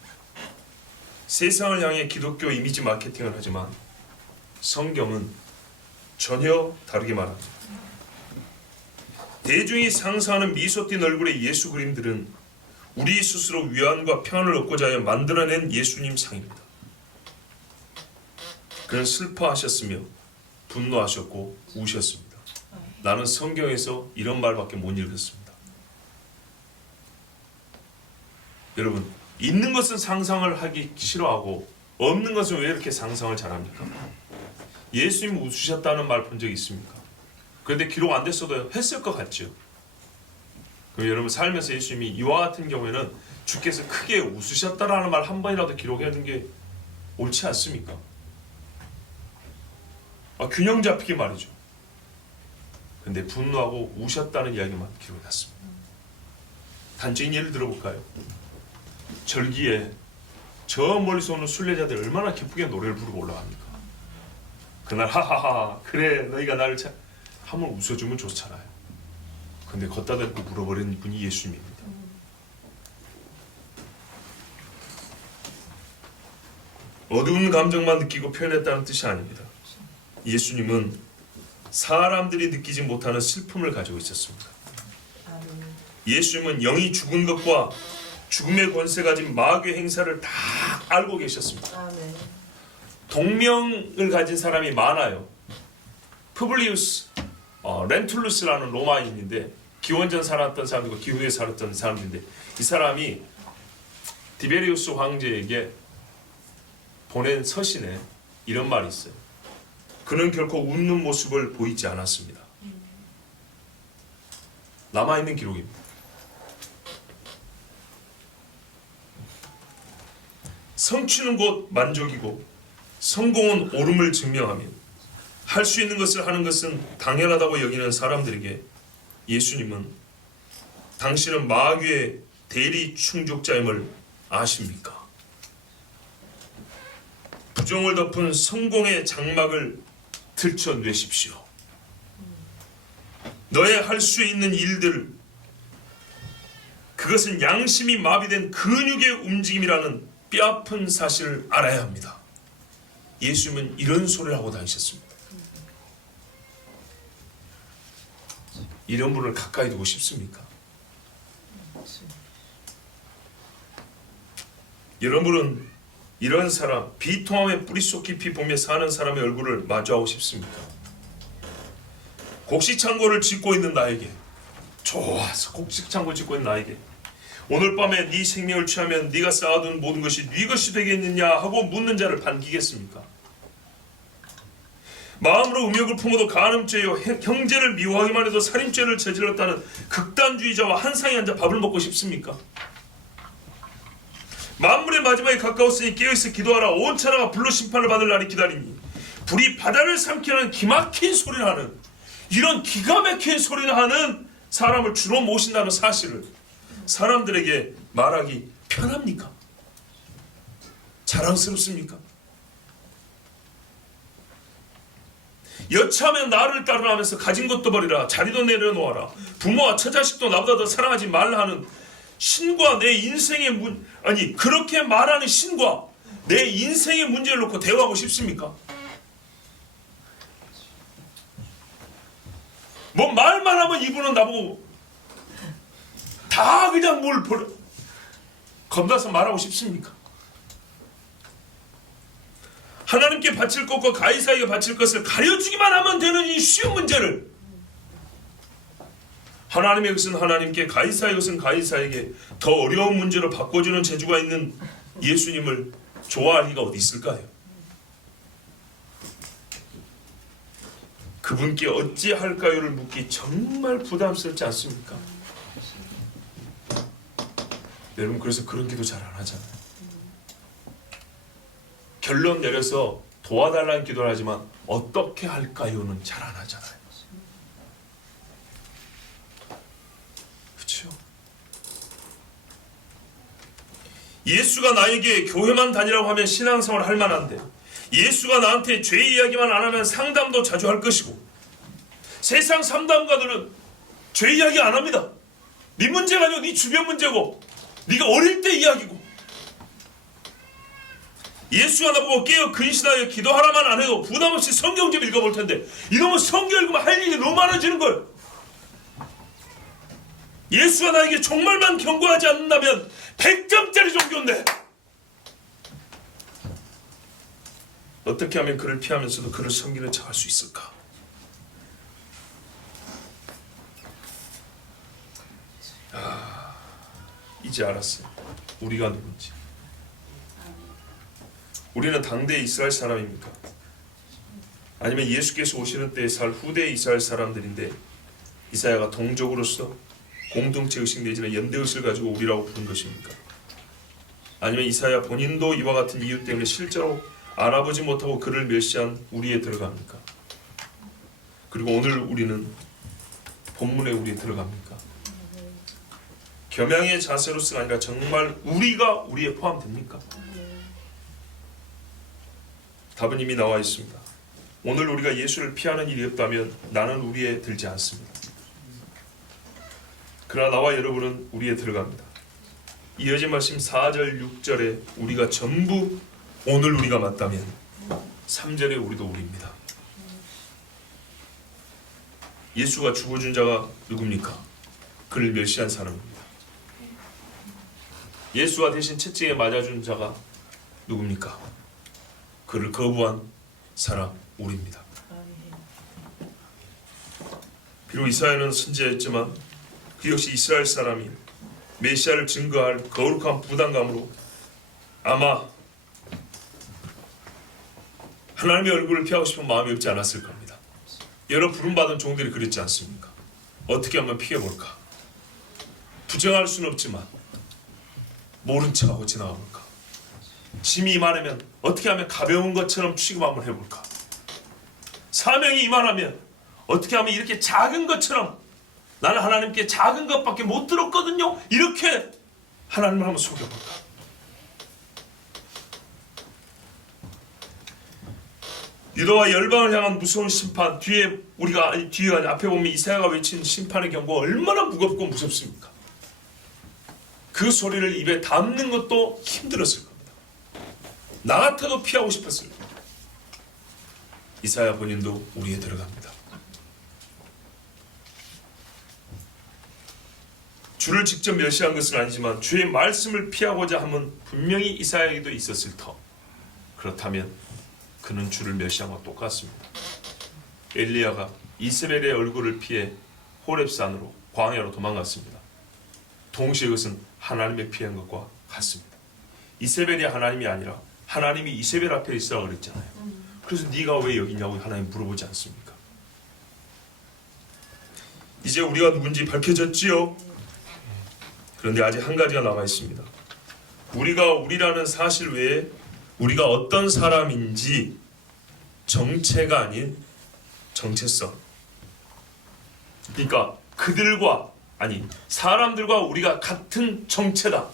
세상을 향해 기독교 이미지 마케팅을 하지만 성경은 전혀 다르게 말합니다. 대중이 상상하는 미소 띤 얼굴의 예수 그림들은 우리 스스로 위안과 평안을 얻고자 하여 만들어낸 예수님 상입니다. 그는 슬퍼하셨으며 분노하셨고 우셨습니다. 나는 성경에서 이런 말밖에 못 읽었습니다. 여러분, 있는 것은 상상을 하기 싫어하고 없는 것은 왜 이렇게 상상을 잘합니까? 예수님 웃으셨다는 말 본 적 있습니까? 그런데 기록 안 됐어도 했을 것 같죠. 그럼 여러분 살면서 예수님이 이와 같은 경우에는 주께서 크게 웃으셨다라는 말 한 번이라도 기록해 둔 게 옳지 않습니까? 균형 잡히게 말이죠. 근데 분노하고 우셨다는 이야기만 기록해 놨습니다. 단적인 예를 들어볼까요? 절기에 저 멀리서 오는 순례자들이 얼마나 기쁘게 노래를 부르고 올라갑니까? 그날 하하하 그래 너희가 나를 한번 웃어주면 좋잖아요. 근데 걷다 대고 물어버린 분이 예수님입니다. 어두운 감정만 느끼고 표현했다는 뜻이 아닙니다. 예수님은 사람들이 느끼지 못하는 슬픔을 가지고 있었습니다. 예수님은 영이 죽은 것과 죽음의 권세 가진 마귀의 행사를 다 알고 계셨습니다. 동명을 가진 사람이 많아요. 푸블리우스 렌툴루스라는 로마인인데 기원전 살았던 사람이고 기후에 살았던 사람인데 이 사람이 디베리우스 황제에게 보낸 서신에 이런 말이 있어요. 그는 결코 웃는 모습을 보이지 않았습니다. 남아있는 기록입니다. 성취는 곧 만족이고 성공은 옳음을 증명하며 할 수 있는 것을 하는 것은 당연하다고 여기는 사람들에게 예수님은 당신은 마귀의 대리 충족자임을 아십니까? 부정을 덮은 성공의 장막을 들춰내십시오. 너의 할 수 있는 일들 그것은 양심이 마비된 근육의 움직임이라는 뼈아픈 사실을 알아야 합니다. 예수님은 이런 소리를 하고 다니셨습니다. 이런 분을 가까이 두고 싶습니까? 여러분은 이런 사람, 비통함의 뿌릿속 깊이 보며 사는 사람의 얼굴을 마주하고 싶습니까? 곡식창고를 짓고 있는 나에게, 좋아서 곡식창고 짓고 있는 나에게 오늘 밤에 네 생명을 취하면 네가 쌓아둔 모든 것이 네 것이 되겠느냐 하고 묻는 자를 반기겠습니까? 마음으로 음욕을 품어도 간음죄요 형제를 미워하기만 해도 살인죄를 저질렀다는 극단주의자와 한 상에 앉아 밥을 먹고 싶습니까? 만물의 마지막에 가까웠으니 깨어있어 기도하라. 온 천하가 불로 심판을 받을 날이 기다리니 불이 바다를 삼키는 기막힌 소리를 하는 이런 기가 막힌 소리를 하는 사람을 주로 모신다는 사실을 사람들에게 말하기 편합니까? 자랑스럽습니까? 여차하면 나를 따르라 하면서 가진 것도 버리라 자리도 내려놓아라 부모와 처자식도 나보다 더 사랑하지 말라 하는 신과 내 인생의 그렇게 말하는 신과 내 인생의 문제를 놓고 대화하고 싶습니까? 뭐 말만 하면 이분은 나보고 다 그냥 뭘 겁나서 말하고 싶습니까? 하나님께 바칠 것과 가이사에게 바칠 것을 가려주기만 하면 되는 이 쉬운 문제를 하나님의 것은 하나님께 가이사의 것은 가이사에게 더 어려운 문제로 바꿔주는 재주가 있는 예수님을 좋아할 리가 어디 있을까요? 그분께 어찌할까요를 묻기 정말 부담스럽지 않습니까? 여러분 그래서 그런 기도 잘 안 하잖아요. 결론 내려서 도와달라는 기도를 하지만 어떻게 할까요는 잘 안 하잖아요. 그렇죠? 예수가 나에게 교회만 다니라고 하면 신앙생활을 할 만한데 예수가 나한테 죄 이야기만 안 하면 상담도 자주 할 것이고 세상 상담가들은 죄 이야기 안 합니다. 네 문제가 아니고 네 주변 문제고 네가 어릴 때 이야기고 예수가 나보고 깨어 근신하여 기도하라만 안 해도 부담 없이 성경 좀 읽어볼 텐데 이러면 성경 읽으면 할 일이 너무 많아지는 거예요. 예수가 나에게 정말만 경고하지 않는다면 100점짜리 종교인데 어떻게 하면 그를 피하면서도 그를 섬기는 척 할 수 있을까? 이제 알았어요. 우리가 누군지. 우리는 당대 이스라엘 사람입니까? 아니면 예수께서 오시는 때에 살 후대 이스라엘 사람들인데 이사야가 동족으로서 공동체 의식 내지는 연대 의식을 가지고 우리라고 부른 것입니까? 아니면 이사야 본인도 이와 같은 이유 때문에 실제로 알아보지 못하고 그를 멸시한 우리에 들어갑니까? 그리고 오늘 우리는 본문에 우리에 들어갑니까? 겸양의 자세로서가 아니라 정말 우리가 우리에 포함됩니까? 답은 이미 나와 있습니다. 오늘 우리가 예수를 피하는 일이 없다면 나는 우리에 들지 않습니다. 그러나 나와 여러분은 우리에 들어갑니다. 이어진 말씀 4절 6절에 우리가 전부 오늘 우리가 맞다면 3절에 우리도 우리입니다. 예수가 죽어준 자가 누굽니까? 그를 멸시한 사람입니다. 예수가 대신 채찍에 맞아준 자가 누굽니까? 그를 거부한 사람 우리입니다. 비록 이사야는 선지자였지만 그 역시 이스라엘 사람이 메시아를 증거할 거룩한 부담감으로 아마 하나님의 얼굴을 피하고 싶은 마음이 없지 않았을 겁니다. 여러 부름받은 종들이 그랬지 않습니까? 어떻게 하면 피해볼까? 부정할 수는 없지만 모른 척하고 지나가볼까? 짐이 이만하면 어떻게 하면 가벼운 것처럼 취급 한번 해볼까? 사명이 이만하면 어떻게 하면 이렇게 작은 것처럼 나는 하나님께 작은 것밖에 못 들었거든요. 이렇게 하나님을 한번 속여볼까? 유다와 열방을 향한 무서운 심판 뒤에 앞에 보면 이사야가 외친 심판의 경고가 얼마나 무겁고 무섭습니까? 그 소리를 입에 담는 것도 힘들었을 겁니다. 나 같아도 피하고 싶었을 겁니다. 이사야 본인도 우리에 들어갑니다. 주를 직접 멸시한 것은 아니지만 주의 말씀을 피하고자 함은 분명히 이사야에게도 있었을 터. 그렇다면 그는 주를 멸시한 것과 똑같습니다. 엘리야가 이세벨의 얼굴을 피해 호렙산으로 광야로 도망갔습니다. 동시에 그것은 하나님의 피한 것과 같습니다. 이세벨이 하나님이 아니라 하나님이 이세벨 앞에 있으라고 그랬잖아요. 그래서 네가 왜 여기 있냐고 하나님 물어보지 않습니까? 이제 우리가 누군지 밝혀졌지요. 그런데 아직 한 가지가 남아 있습니다. 우리가 우리라는 사실 외에 우리가 어떤 사람인지 정체가 아닌 정체성. 그러니까 사람들과 우리가 같은 정체다.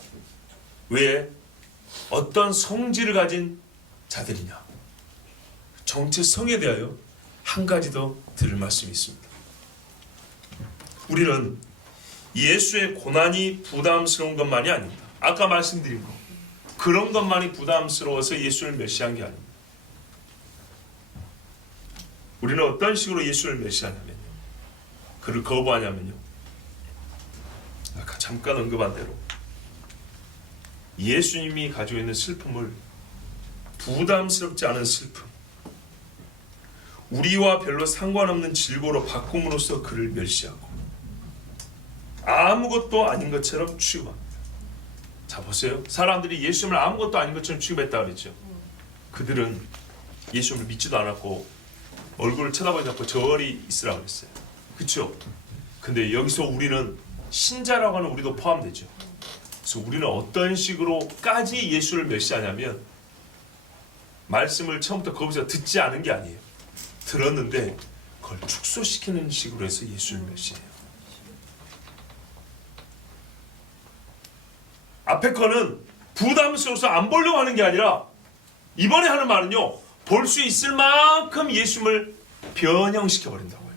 왜? 어떤 성질을 가진 자들이냐. 정체성에 대하여 한 가지 더 들을 말씀이 있습니다. 우리는 예수의 고난이 부담스러운 것만이 아닙니다. 아까 말씀드린 거 그런 것만이 부담스러워서 예수를 멸시한 게 아닙니다. 우리는 어떤 식으로 예수를 멸시하냐면요, 그를 거부하냐면요, 아까 잠깐 언급한 대로 예수님이 가지고 있는 슬픔을 부담스럽지 않은 슬픔, 우리와 별로 상관없는 질고로 바꿈으로써 그를 멸시하고 아무것도 아닌 것처럼 취급합니다. 자 보세요. 사람들이 예수님을 아무것도 아닌 것처럼 취급했다 그랬죠. 그들은 예수님을 믿지도 않았고 얼굴을 쳐다보지 않고 저리 있으라고 했어요. 그렇죠? 근데 여기서 우리는 신자라고 하는 우리도 포함되죠. 그래서 우리는 어떤 식으로까지 예수를 멸시하냐면 말씀을 처음부터 거기서 듣지 않은 게 아니에요. 들었는데 그걸 축소시키는 식으로 해서 예수를 멸시해요. 앞에 거는 부담스러워서 안 보려고 하는 게 아니라 이번에 하는 말은요, 볼 수 있을 만큼 예수님을 변형시켜 버린다고요.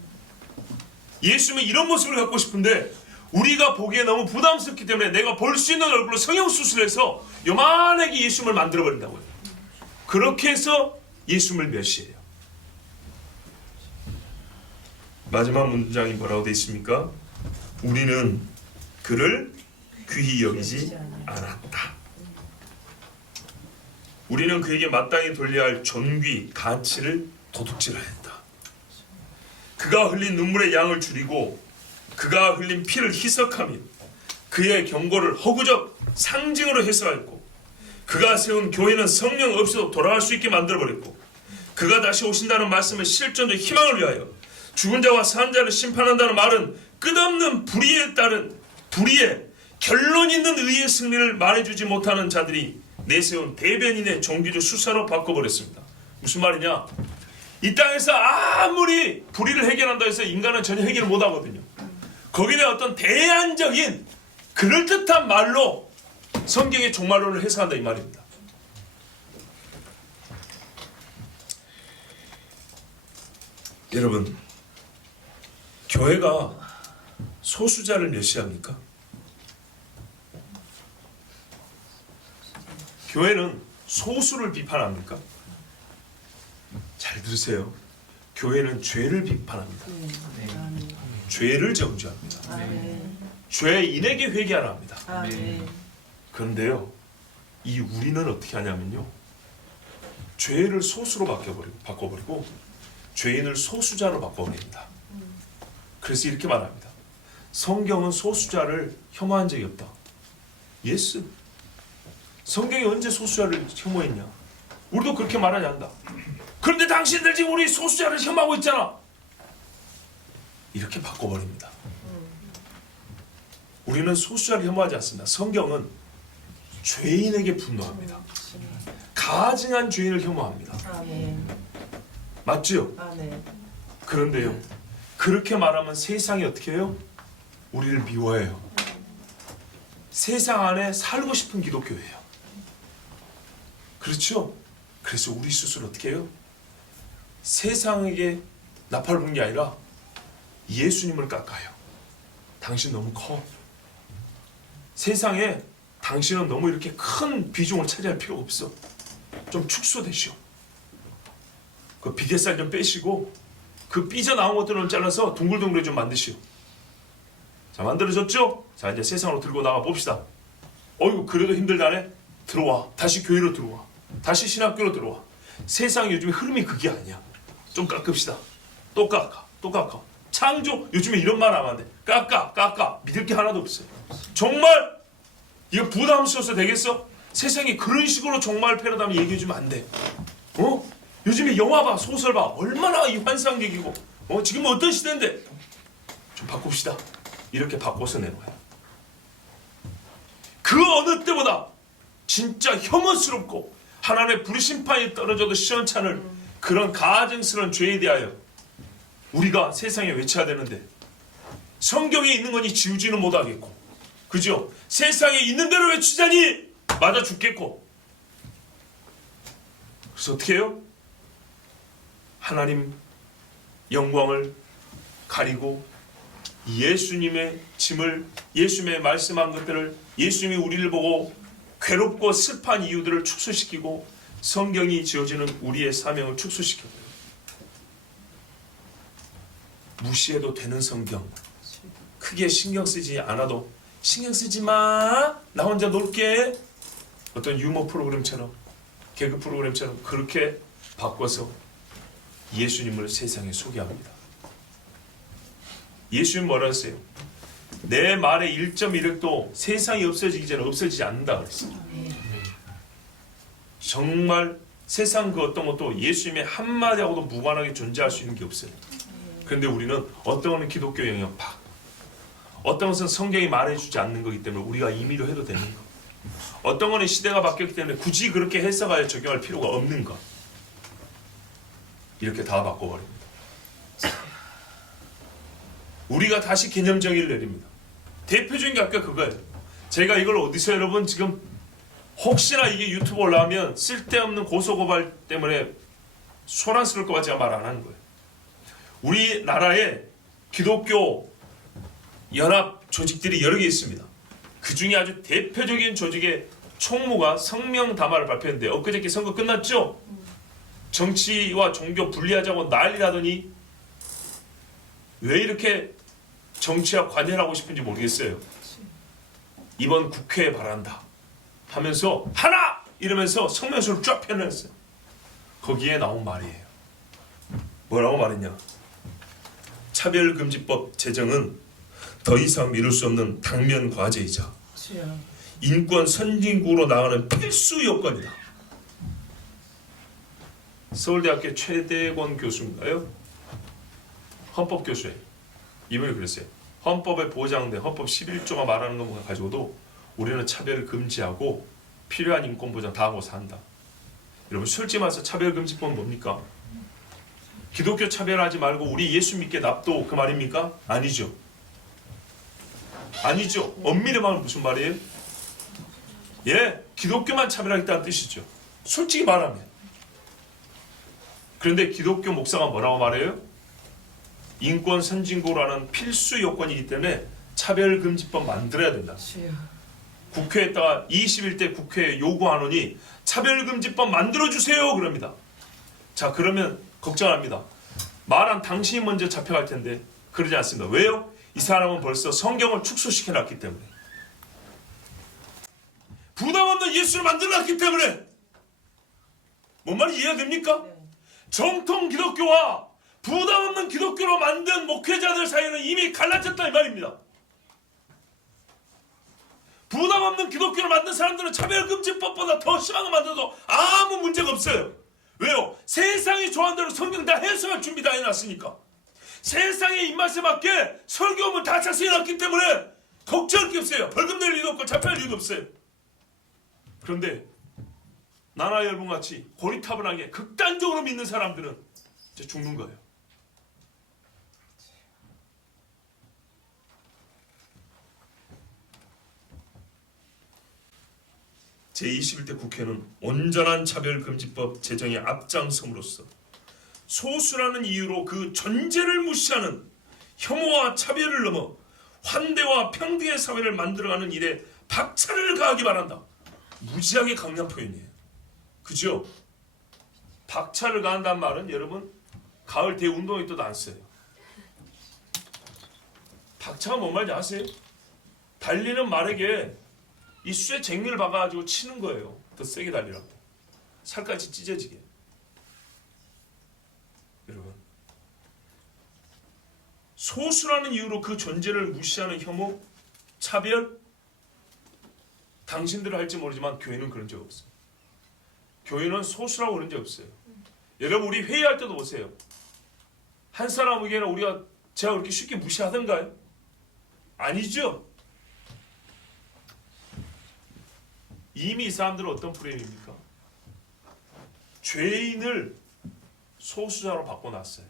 예수님의 이런 모습을 갖고 싶은데 우리가 보기에 너무 부담스럽기 때문에 내가 볼 수 있는 얼굴로 성형수술해서 요만하게 예수님을 만들어 버린다고요. 그렇게 해서 예수님을 멸시해요. 마지막 문장이 뭐라고 되어 있습니까? 우리는 그를 귀히 여기지 않았다. 우리는 그에게 마땅히 돌려야 할 존귀, 가치를 도둑질하였다. 그가 흘린 눈물의 양을 줄이고 그가 흘린 피를 희석하며 그의 경고를 허구적 상징으로 해석하였고, 그가 세운 교회는 성령 없이도 돌아갈 수 있게 만들어버렸고, 그가 다시 오신다는 말씀은 실존적 희망을 위하여 죽은 자와 산 자를 심판한다는 말은 끝없는 불의에 따른 불의의 결론 있는 의의 승리를 말해주지 못하는 자들이 내세운 대변인의 종교적 수사로 바꿔버렸습니다. 무슨 말이냐? 이 땅에서 아무리 불의를 해결한다 해서 인간은 전혀 해결을 못하거든요. 거기에 대한 어떤 대안적인 그럴듯한 말로 성경의 종말론을 해석한다 이 말입니다. 여러분, 교회가 소수자를 멸시합니까? 교회는 소수를 비판합니까? 잘 들으세요. 교회는 죄를 비판합니다. 죄를 정죄합니다. 죄인에게 회개하라 합니다. 그런데요, 이 우리는 어떻게 하냐면요, 죄를 소수로 바꿔버리고 죄인을 소수자로 바꿔버립니다. 그래서 이렇게 말합니다. 성경은 소수자를 혐오한 적이 없다. 예스. 성경이 언제 소수자를 혐오했냐? 우리도 그렇게 말하지 않는다. 그런데 당신들 지금 우리 소수자를 혐오하고 있잖아. 이렇게 바꿔버립니다. 우리는 소수자를 혐오하지 않습니다. 성경은 죄인에게 분노합니다. 가증한 죄인을 혐오합니다. 맞죠? 그런데요, 그렇게 말하면 세상이 어떻게 해요? 우리를 미워해요. 세상 안에 살고 싶은 기독교예요. 그렇죠? 그래서 우리 스스로 어떻게 해요? 세상에게 나팔을 부는 게 아니라 예수님을 깎아요. 당신 너무 커. 세상에 당신은 너무 이렇게 큰 비중을 차지할 필요가 없어. 좀 축소되시오. 그 비계살 좀 빼시고 그 삐져나온 것들을 잘라서 둥글둥글 좀 만드시오. 자, 만들어졌죠? 자, 이제 세상으로 들고 나가 봅시다. 어이구, 그래도 힘들다네? 들어와. 다시 교회로 들어와. 다시 신학교로 들어와. 세상 요즘에 흐름이 그게 아니야. 좀 깎읍시다. 또 깎아. 또 깎아. 창조, 요즘에 이런 말 하면 안 돼. 깎아. 믿을 게 하나도 없어요. 정말 이거 부담스러워서 되겠어? 세상이 그런 식으로 정말 패러다임 얘기해주면 안 돼. 요즘에 영화 봐, 소설 봐. 얼마나 이 환상적이고. 지금 어떤 시대인데. 좀 바꿉시다. 이렇게 바꿔서 내놓아요. 그 어느 때보다 진짜 혐오스럽고 하나님의 불심판이 떨어져도 시원찮을 그런 가증스러운 죄에 대하여 우리가 세상에 외쳐야 되는데, 성경에 있는 거니 지우지는 못하겠고, 그죠? 세상에 있는 대로 외치자니 맞아 죽겠고. 그래서 어떻게 해요? 하나님 영광을 가리고 예수님의 짐을, 예수님의 말씀한 것들을, 예수님이 우리를 보고 괴롭고 슬퍼한 이유들을 축소시키고 성경이 지어지는 우리의 사명을 축소시켜요. 무시해도 되는 성경, 크게 신경 쓰지 않아도 신경 쓰지 마, 나 혼자 놀게, 어떤 유머 프로그램처럼, 개그 프로그램처럼 그렇게 바꿔서 예수님을 세상에 소개합니다. 예수님 뭐라 했어요? 내 말의 1.1획도 세상이 없어지기 전에 없어지지 않는다 그랬어요. 정말 세상 그 어떤 것도 예수님의 한마디하고도 무관하게 존재할 수 있는 게 없어요. 그런데 우리는 어떤 것은 기독교 영역파, 어떤 것은 성경이 말해주지 않는 거기 때문에 우리가 임의로 해도 되는 거, 어떤 것은 시대가 바뀌었기 때문에 굳이 그렇게 해석하여 적용할 필요가 없는 것, 이렇게 다 바꿔버립니다. 우리가 다시 개념 정의를 내립니다. 대표적인 게 아까 그거예요. 제가 이걸 어디서 여러분 지금 혹시나 이게 유튜브 올라가면 쓸데없는 고소고발 때문에 소란스러울까 봐 제가 말 안 하는 거예요. 우리나라에 기독교 연합 조직들이 여러 개 있습니다. 그 중에 아주 대표적인 조직의 총무가 성명 담화를 발표했는데, 엊그저께 선거 끝났죠? 정치와 종교 분리하자고 난리 나더니 왜 이렇게 정치와 관여를 하고 싶은지 모르겠어요. 이번 국회에 바란다 하면서 하나! 이러면서 성명서를 쫙 펴냈어요. 거기에 나온 말이에요. 뭐라고 말했냐? 차별금지법 제정은 더 이상 미룰 수 없는 당면 과제이자 주여. 인권 선진국으로 나가는 필수 요건이다. 서울대학교 최대권 교수인가요? 헌법 교수예요. 이분이 그랬어요. 헌법에 보장된 헌법 11조가 말하는 것만 가지고도 우리는 차별을 금지하고 필요한 인권 보장 다 하고 산다. 여러분 솔직히 말해서 차별금지법은 뭡니까? 기독교 차별하지 말고 우리 예수 믿게 납도 그 말입니까? 아니죠. 아니죠. 엄밀히 말하면 무슨 말이에요? 예, 기독교만 차별하겠다는 뜻이죠. 솔직히 말하면. 그런데 기독교 목사가 뭐라고 말해요? 인권 선진국으로는 필수 요건이기 때문에 차별금지법 만들어야 된다. 주여. 국회에다가 21대 국회에 요구하노니 차별금지법 만들어주세요 그럽니다. 자, 그러면 걱정합니다. 말한 당신이 먼저 잡혀갈 텐데 그러지 않습니다. 왜요? 이 사람은 벌써 성경을 축소시켜놨기 때문에, 부담 없는 예수를 만들어놨기 때문에. 뭔 말이 이해가 됩니까? 정통 기독교와 부담 없는 기독교로 만든 목회자들 사이는 이미 갈라졌다 이 말입니다. 부담 없는 기독교를 만든 사람들은 차별금지법보다 더 심한 거 만들어도 아무 문제가 없어요. 왜요? 세상이 좋아하는 대로 성경 다 해석할 준비 다 해놨으니까. 세상의 입맛에 맞게 설교문 다 작성해놨기 때문에 걱정할 게 없어요. 벌금 낼 일도 없고 잡혀갈 일도 없어요. 그런데 나나 여러분같이 고리타분하게 극단적으로 믿는 사람들은 이제 죽는 거예요. 제21대 국회는 온전한 차별금지법 제정에 앞장섬으로써 소수라는 이유로 그 존재를 무시하는 혐오와 차별을 넘어 환대와 평등의 사회를 만들어가는 일에 박차를 가하기 바란다. 무지하게 강한 표현이에요. 그죠? 박차를 가한다는 말은 여러분 가을 대운동회 때도 안 써요. 박차가 뭔 말인지 아세요? 달리는 말에게 이 쇠 쟁미를 박아가지고 치는 거예요. 더 세게 달리라고. 살까지 찢어지게. 여러분, 소수라는 이유로 그 존재를 무시하는 혐오, 차별, 당신들은 할지 모르지만 교회는 그런 적 없어요. 교회는 소수라고 그런 적 없어요. 여러분 우리 회의할 때도 보세요. 한 사람에게는 우리가 제가 그렇게 쉽게 무시하던가요? 아니죠. 이미 이 사람들은 어떤 프레임입니까? 죄인을 소수자로 바꿔놨어요.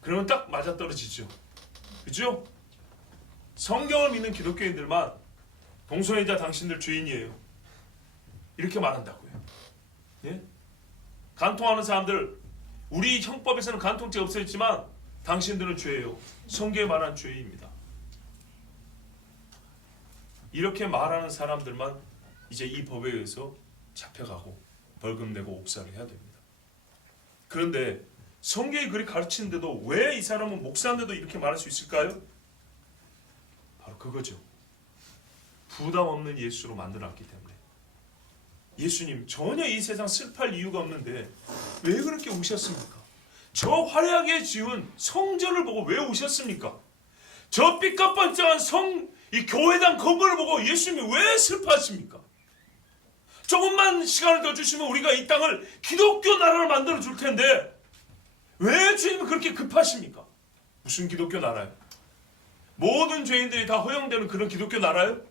그러면 딱 맞아떨어지죠. 그죠? 성경을 믿는 기독교인들만 동성애자 당신들 죄인이에요. 이렇게 말한다고요. 예? 간통하는 사람들, 우리 형법에서는 간통죄 없어졌지만 당신들은 죄예요. 성경에 말한 죄입니다. 이렇게 말하는 사람들만 이제 이 법에 의해서 잡혀가고 벌금 내고 옥살을 해야 됩니다. 그런데 성경이 그리 가르치는데도 왜 이 사람은 목사인데도 이렇게 말할 수 있을까요? 바로 그거죠. 부담 없는 예수로 만들어놨기 때문에. 예수님 전혀 이 세상 슬퍼할 이유가 없는데 왜 그렇게 우셨습니까? 저 화려하게 지은 성전을 보고 왜 우셨습니까? 저 삐까뻔쩍한 이 교회당 건물을 보고 예수님이 왜 슬퍼하십니까? 조금만 시간을 더 주시면 우리가 이 땅을 기독교 나라로 만들어 줄 텐데 왜 주님이 그렇게 급하십니까? 무슨 기독교 나라요? 모든 죄인들이 다 허용되는 그런 기독교 나라요?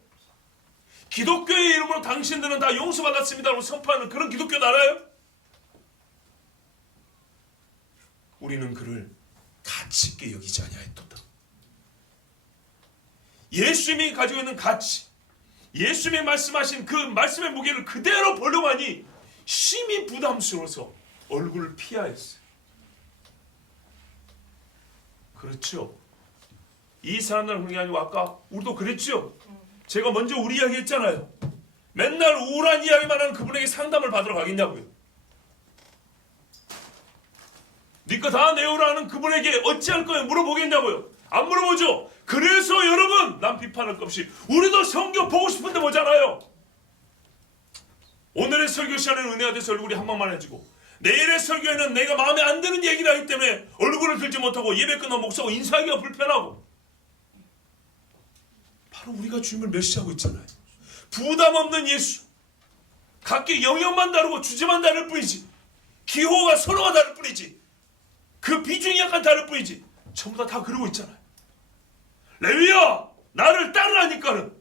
기독교의 이름으로 당신들은 다 용서받았습니다라고 선포하는 그런 기독교 나라요? 우리는 그를 가치 있게 여기지 아니하였도다. 예수님이 가지고 있는 가치, 예수님이 말씀하신 그 말씀의 무게를 그대로 보려고 하니 심히 부담스러워서 얼굴을 피하였어요. 그렇죠. 이 사람들은 그런 게 아니고 아까 우리도 그랬죠. 제가 먼저 우리 이야기 했잖아요. 맨날 우울한 이야기만 하는 그분에게 상담을 받으러 가겠냐고요. 네 거 다 내오라는 그분에게 어찌할 거예요? 물어보겠냐고요. 안 물어보죠. 그래서 여러분 남 비판할 것 없이 우리도 성경 보고 싶은데 보잖아요. 오늘의 설교 시간에는 은혜가 돼서 얼굴이 한 방만 해지고 내일의 설교에는 내가 마음에 안 드는 얘기를 하기 때문에 얼굴을 들지 못하고 예배 끝나고 목사하고 인사하기가 불편하고 바로 우리가 주님을 멸시하고 있잖아요. 부담 없는 예수. 각기 영역만 다르고 주제만 다를 뿐이지, 기호가 서로가 다를 뿐이지, 그 비중이 약간 다를 뿐이지, 전부 다 그러고 있잖아요. 레위야, 나를 따르라니까는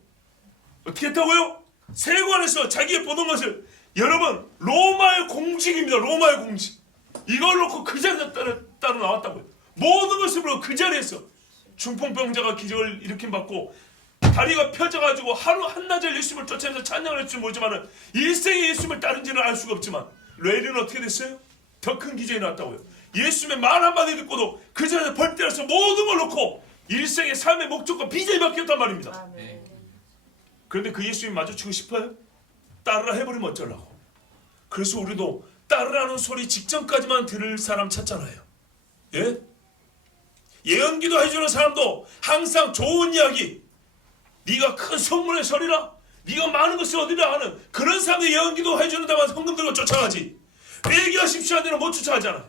어떻게 했다고요? 세관에서 자기의 보던 것을, 여러분 로마의 공직입니다. 로마의 공직. 이걸 놓고 그 자리에 따로 나왔다고요. 모든 것을 보고 그 자리에서 중풍병자가 기적을 일으킴받고 다리가 펴져가지고 하루 한나절 예수님을 쫓아내면서 찬양을 할 줄 모르지만 일생에 예수님을 따른지는 알 수가 없지만 레위는 어떻게 됐어요? 더 큰 기적이 나왔다고요. 예수님의 말 한마디 듣고도 그 자리에서 벌떼라서 모든 걸 놓고 일생의 삶의 목적과 비전이 바뀌었단 말입니다. 그런데 그 예수님 마주치고 싶어요? 따르라 해버리면 어쩌려고. 그래서 우리도 따르라는 소리 직전까지만 들을 사람 찾잖아요. 예? 예언기도 해주는 사람도 항상 좋은 이야기, 네가 큰 성문에 서리라, 네가 많은 것을 얻으라 하는 그런 사람들 예언기도 해주는 데만 헌금 들고 쫓아가지, 회개하십시오 하는 데는 못 쫓아가잖아.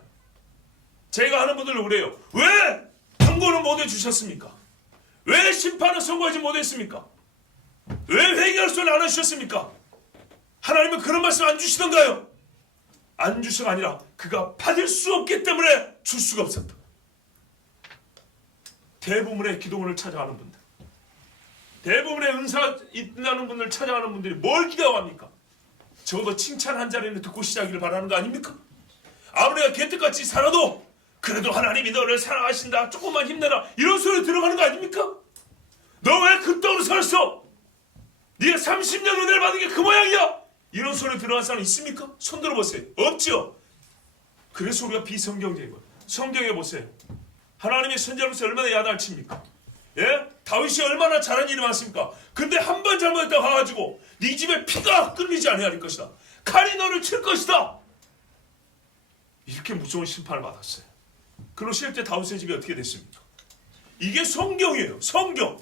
제가 하는 분들은 그래요. 왜 경고는 못 해주셨습니까? 왜 심판을 선고하지 못했습니까? 왜 회개할 소리를 안 하셨습니까? 하나님은 그런 말씀 안 주시던가요? 안 주셔가 아니라 그가 받을 수 없기 때문에 줄 수가 없었다. 대부분의 기도문을 찾아가는 분들, 대부분의 은사 있다는 분들 찾아가는 분들이 뭘 기대합니까? 적어도 칭찬 한 자리는 듣고 시작하기를 바라는 거 아닙니까? 아무리 내가 개떡같이 살아도 그래도 하나님이 너를 사랑하신다, 조금만 힘내라, 이런 소리 들어가는 거 아닙니까? 너 왜 그 떡으로 살았어? 네가 30년 은혜를 받은 게 그 모양이야? 이런 소리 들어간 사람 있습니까? 손 들어보세요. 없죠? 그래서 우리가 비성경적인 거예요. 성경에 보세요. 하나님의 선지자로서 얼마나 야단칩니까? 예? 다윗이 얼마나 잘한 일이 많습니까? 근데 한 번 잘못했다고 가가지고 네 집에 피가 끊이지 아니할 것이다, 칼이 너를 칠 것이다, 이렇게 무서운 심판을 받았어요. 그리고 실제 다윗의 집이 어떻게 됐습니까? 이게 성경이에요. 성경.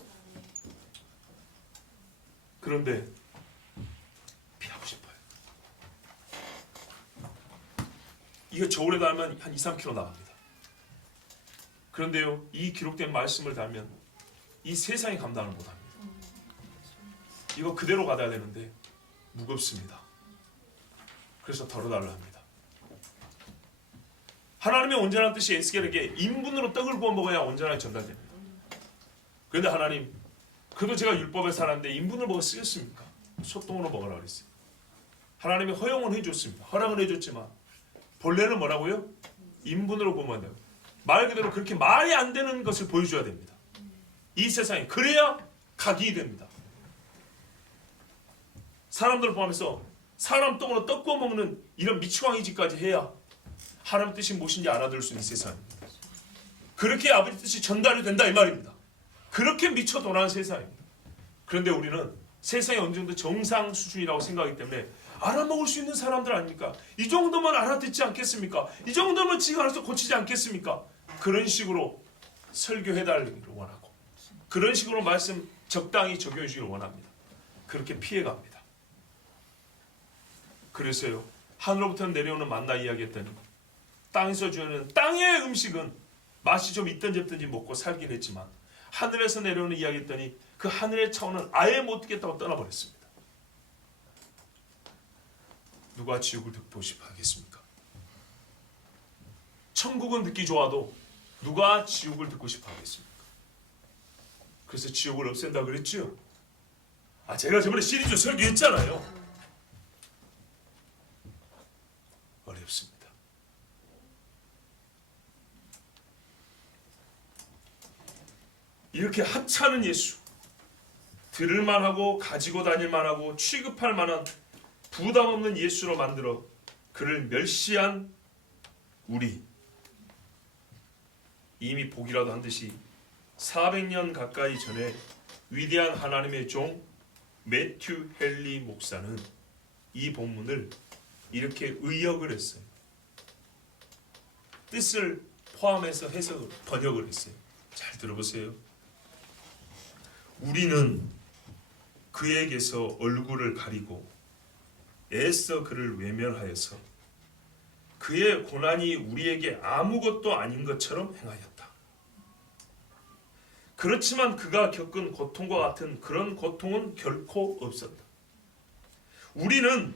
그런데 피하고 싶어요. 이거 저울에 달면 한 2-3kg 나갑니다. 그런데요, 이 기록된 말씀을 달면 이 세상이 감당을 못합니다. 이거 그대로 받아야 되는데 무겁습니다. 그래서 덜어달라 합니다. 하나님의 온전한 뜻이 에스겔에게 인분으로 떡을 구워 먹어야 온전하게 전달됩니다. 그런데 하나님, 그래도 제가 율법에 살았는데 인분을 먹어 쓰겠습니까? 소똥으로 먹으라 그랬어요. 하나님이 허용은 해줬습니다. 허락은 해줬지만 본래는 뭐라고요? 인분으로 구워 먹는다고. 말 그대로 그렇게 말이 안 되는 것을 보여줘야 됩니다. 이 세상에. 그래야 각이 됩니다. 사람들을 포함해서 사람 똥으로 떡 구워 먹는 이런 미치광이 짓까지 해야 하나님 뜻이 무엇인지 알아들을 수 있는 세상입니다. 그렇게 아버지 뜻이 전달이 된다 이 말입니다. 그렇게 미쳐 돌아가는 세상입니다. 그런데 우리는 세상이 어느 정도 정상 수준이라고 생각하기 때문에 알아먹을 수 있는 사람들 아닙니까? 이 정도면 알아듣지 않겠습니까? 이 정도면 지가 알아서 고치지 않겠습니까? 그런 식으로 설교해달기를 원하고, 그런 식으로 말씀 적당히 적용해 주기를 원합니다. 그렇게 피해갑니다. 그래서요, 하늘로부터 내려오는 만나 이야기했더니 땅에서 주는 땅의 음식은 맛이 좀 있든지 없든지 먹고 살긴 했지만 하늘에서 내려오는 이야기했더니 그 하늘의 차원은 아예 못 듣겠다고 떠나버렸습니다. 누가 지옥을 듣고 싶어 하겠습니까? 천국은 듣기 좋아도 누가 지옥을 듣고 싶어 하겠습니까? 그래서 지옥을 없앤다 그랬죠? 제가 저번에 시리즈 설교했잖아요. 어렵습니다. 이렇게 하찮은 예수, 들을 만하고 가지고 다닐 만하고 취급할 만한 부담 없는 예수로 만들어 그를 멸시한 우리, 이미 복이라도 한 듯이 400년 가까이 전에 위대한 하나님의 종 매튜 헨리 목사는 이 본문을 이렇게 의역을 했어요. 뜻을 포함해서 해석을, 번역을 했어요. 잘 들어보세요. 우리는 그에게서 얼굴을 가리고 애써 그를 외면하여서 그의 고난이 우리에게 아무것도 아닌 것처럼 행하였다. 그렇지만 그가 겪은 고통과 같은 그런 고통은 결코 없었다. 우리는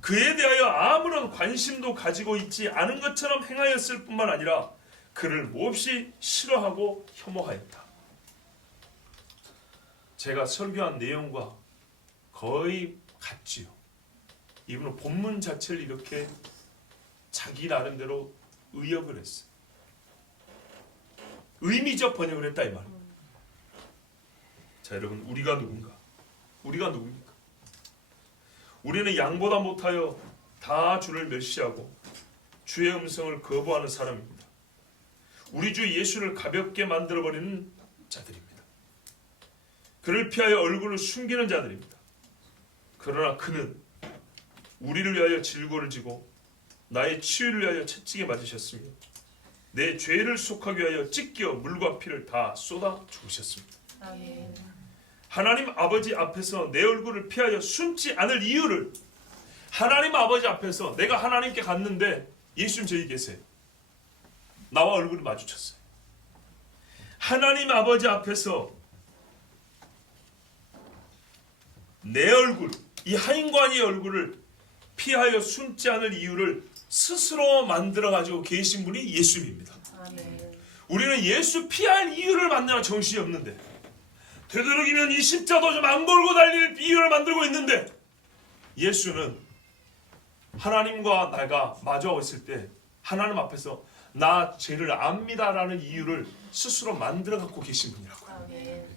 그에 대하여 아무런 관심도 가지고 있지 않은 것처럼 행하였을 뿐만 아니라 그를 몹시 싫어하고 혐오하였다. 제가 설교한 내용과 거의 같지요. 이분은 본문 자체를 이렇게 자기 나름대로 의역을 했어요. 의미적 번역을 했다 이 말이에요. 자, 여러분, 우리가 누군가? 우리가 누굽니까? 우리는 양보다 못하여 다 주를 멸시하고 주의 음성을 거부하는 사람입니다. 우리 주 예수를 가볍게 만들어버리는 자들입니다. 그를 피하여 얼굴을 숨기는 자들입니다. 그러나 그는 우리를 위하여 질고를 지고 나의 치유를 위하여 채찍에 맞으셨으며 내 죄를 속하기 위하여 찢겨 물과 피를 다 쏟아 죽으셨습니다. 아멘. 하나님 아버지 앞에서 내 얼굴을 피하여 숨지 않을 이유를, 하나님 아버지 앞에서 내가 하나님께 갔는데 예수님 저기 계세요. 나와 얼굴이 마주쳤어요. 하나님 아버지 앞에서 내 얼굴, 이 하인관의 얼굴을 피하여 숨지 않을 이유를 스스로 만들어가지고 계신 분이 예수님입니다. 아멘. 우리는 예수 피할 이유를 만드는 정신이 없는데, 되도록이면 이 십자도 좀 안 걸고 달릴 이유를 만들고 있는데, 예수는 하나님과 내가 마주하고 있을 때 하나님 앞에서 나 죄를 압니다라는 이유를 스스로 만들어 갖고 계신 분이라고요. 아멘.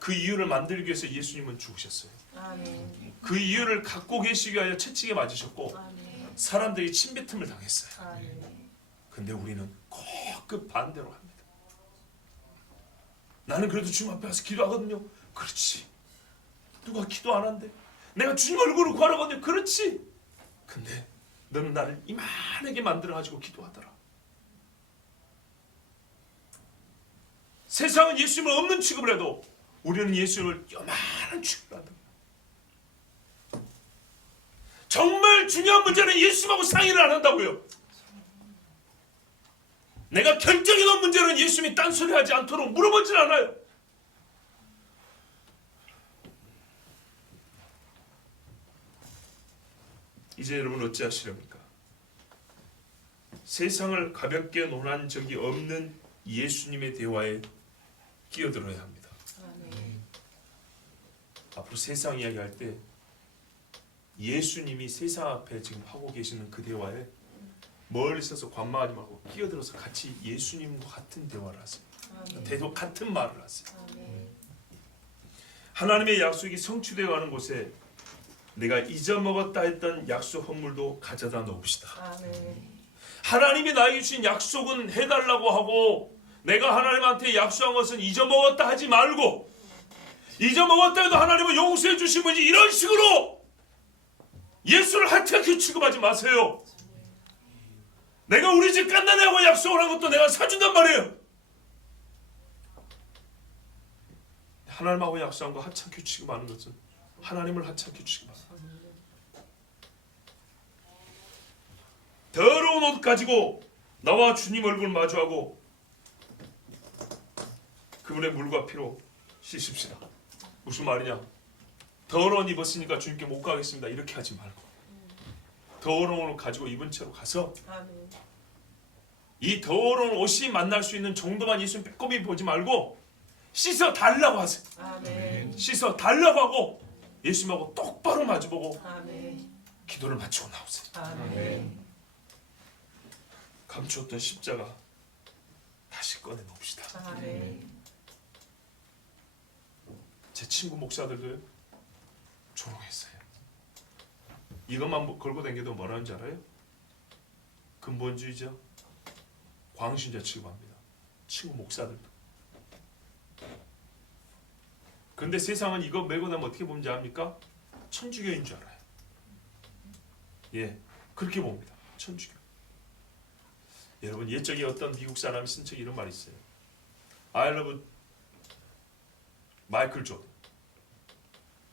그 이유를 만들기 위해서 예수님은 죽으셨어요. 아멘. 그 이유를 갖고 계시기 위하여 채찍에 맞으셨고 아멘. 사람들이 침뱉음을 당했어요. 아멘. 근데 우리는 꼭 그 반대로 합니다. 나는 그래도 주님 앞에 가서 기도하거든요. 그렇지. 누가 기도 안 한대? 내가 주님 얼굴을 구하거든요. 그렇지. 근데 너는 나를 이만하게 만들어가지고 기도하더라. 세상은 예수님을 없는 취급을 해도 우리는 예수님을 요만한 취급을 한다. 정말 중요한 문제는 예수님하고 상의를 안 한다고요. 내가 결정이 난 문제는 예수님이 딴소리하지 않도록 물어보질 않아요. 이제 여러분 어찌하시렵니까? 세상을 가볍게 논한 적이 없는 예수님의 대화에 끼어들어야 합니다. 아멘. 앞으로 세상 이야기할 때 예수님이 세상 앞에 지금 하고 계시는 그 대화에 멀리 있어서 관망하지 말고 끼어들어서 같이 예수님과 같은 대화를 하세요. 아멘. 같은 말을 하세요. 아멘. 하나님의 약속이 성취되어 가는 곳에 내가 잊어먹었다 했던 약속 헌물도 가져다 놓읍시다. 아멘. 하나님이 나에게 주신 약속은 해달라고 하고 내가 하나님한테 약속한 것은 잊어먹었다 하지 말고, 잊어먹었다 해도 하나님은 용서해 주신 분이지 이런 식으로 예수를 하찮게 취급하지 마세요. 내가 우리 집 깐난애하고 약속을 한 것도 내가 사준단 말이에요. 하나님하고 약속한 거 하찮게 취급하는 것은 하나님을 하찮게 취급하는 거예요. 더러운 옷 가지고 나와 주님 얼굴 마주하고 그분의 물과 피로 씻읍시다. 무슨 말이냐? 더러운 옷 입었으니까 주님께 못 가겠습니다. 이렇게 하지 말고 더러운 옷 가지고 입은 채로 가서 아멘. 이 더러운 옷이 만날 수 있는 정도만 예수님 빼꼼히 보지 말고 씻어 달라고 하세요. 아멘. 씻어 달라고 하고 예수님하고 똑바로 마주보고 아멘. 기도를 마치고 나오세요. 아멘. 감추었던 십자가 다시 꺼내놓읍시다. 아멘. 제 친구 목사들도 조롱했어요. 이것만 걸고 다녀도 뭐라는 줄 알아요? 근본주의자, 광신자 취급합니다. 친구 목사들도. 근데 세상은 이거 메고 나면 어떻게 보는지 압니까? 천주교인 줄 알아요. 예, 그렇게 봅니다. 천주교. 여러분, 옛적에 어떤 미국 사람이 쓴 책에 이런 말이 있어요. I love 마이클 조던.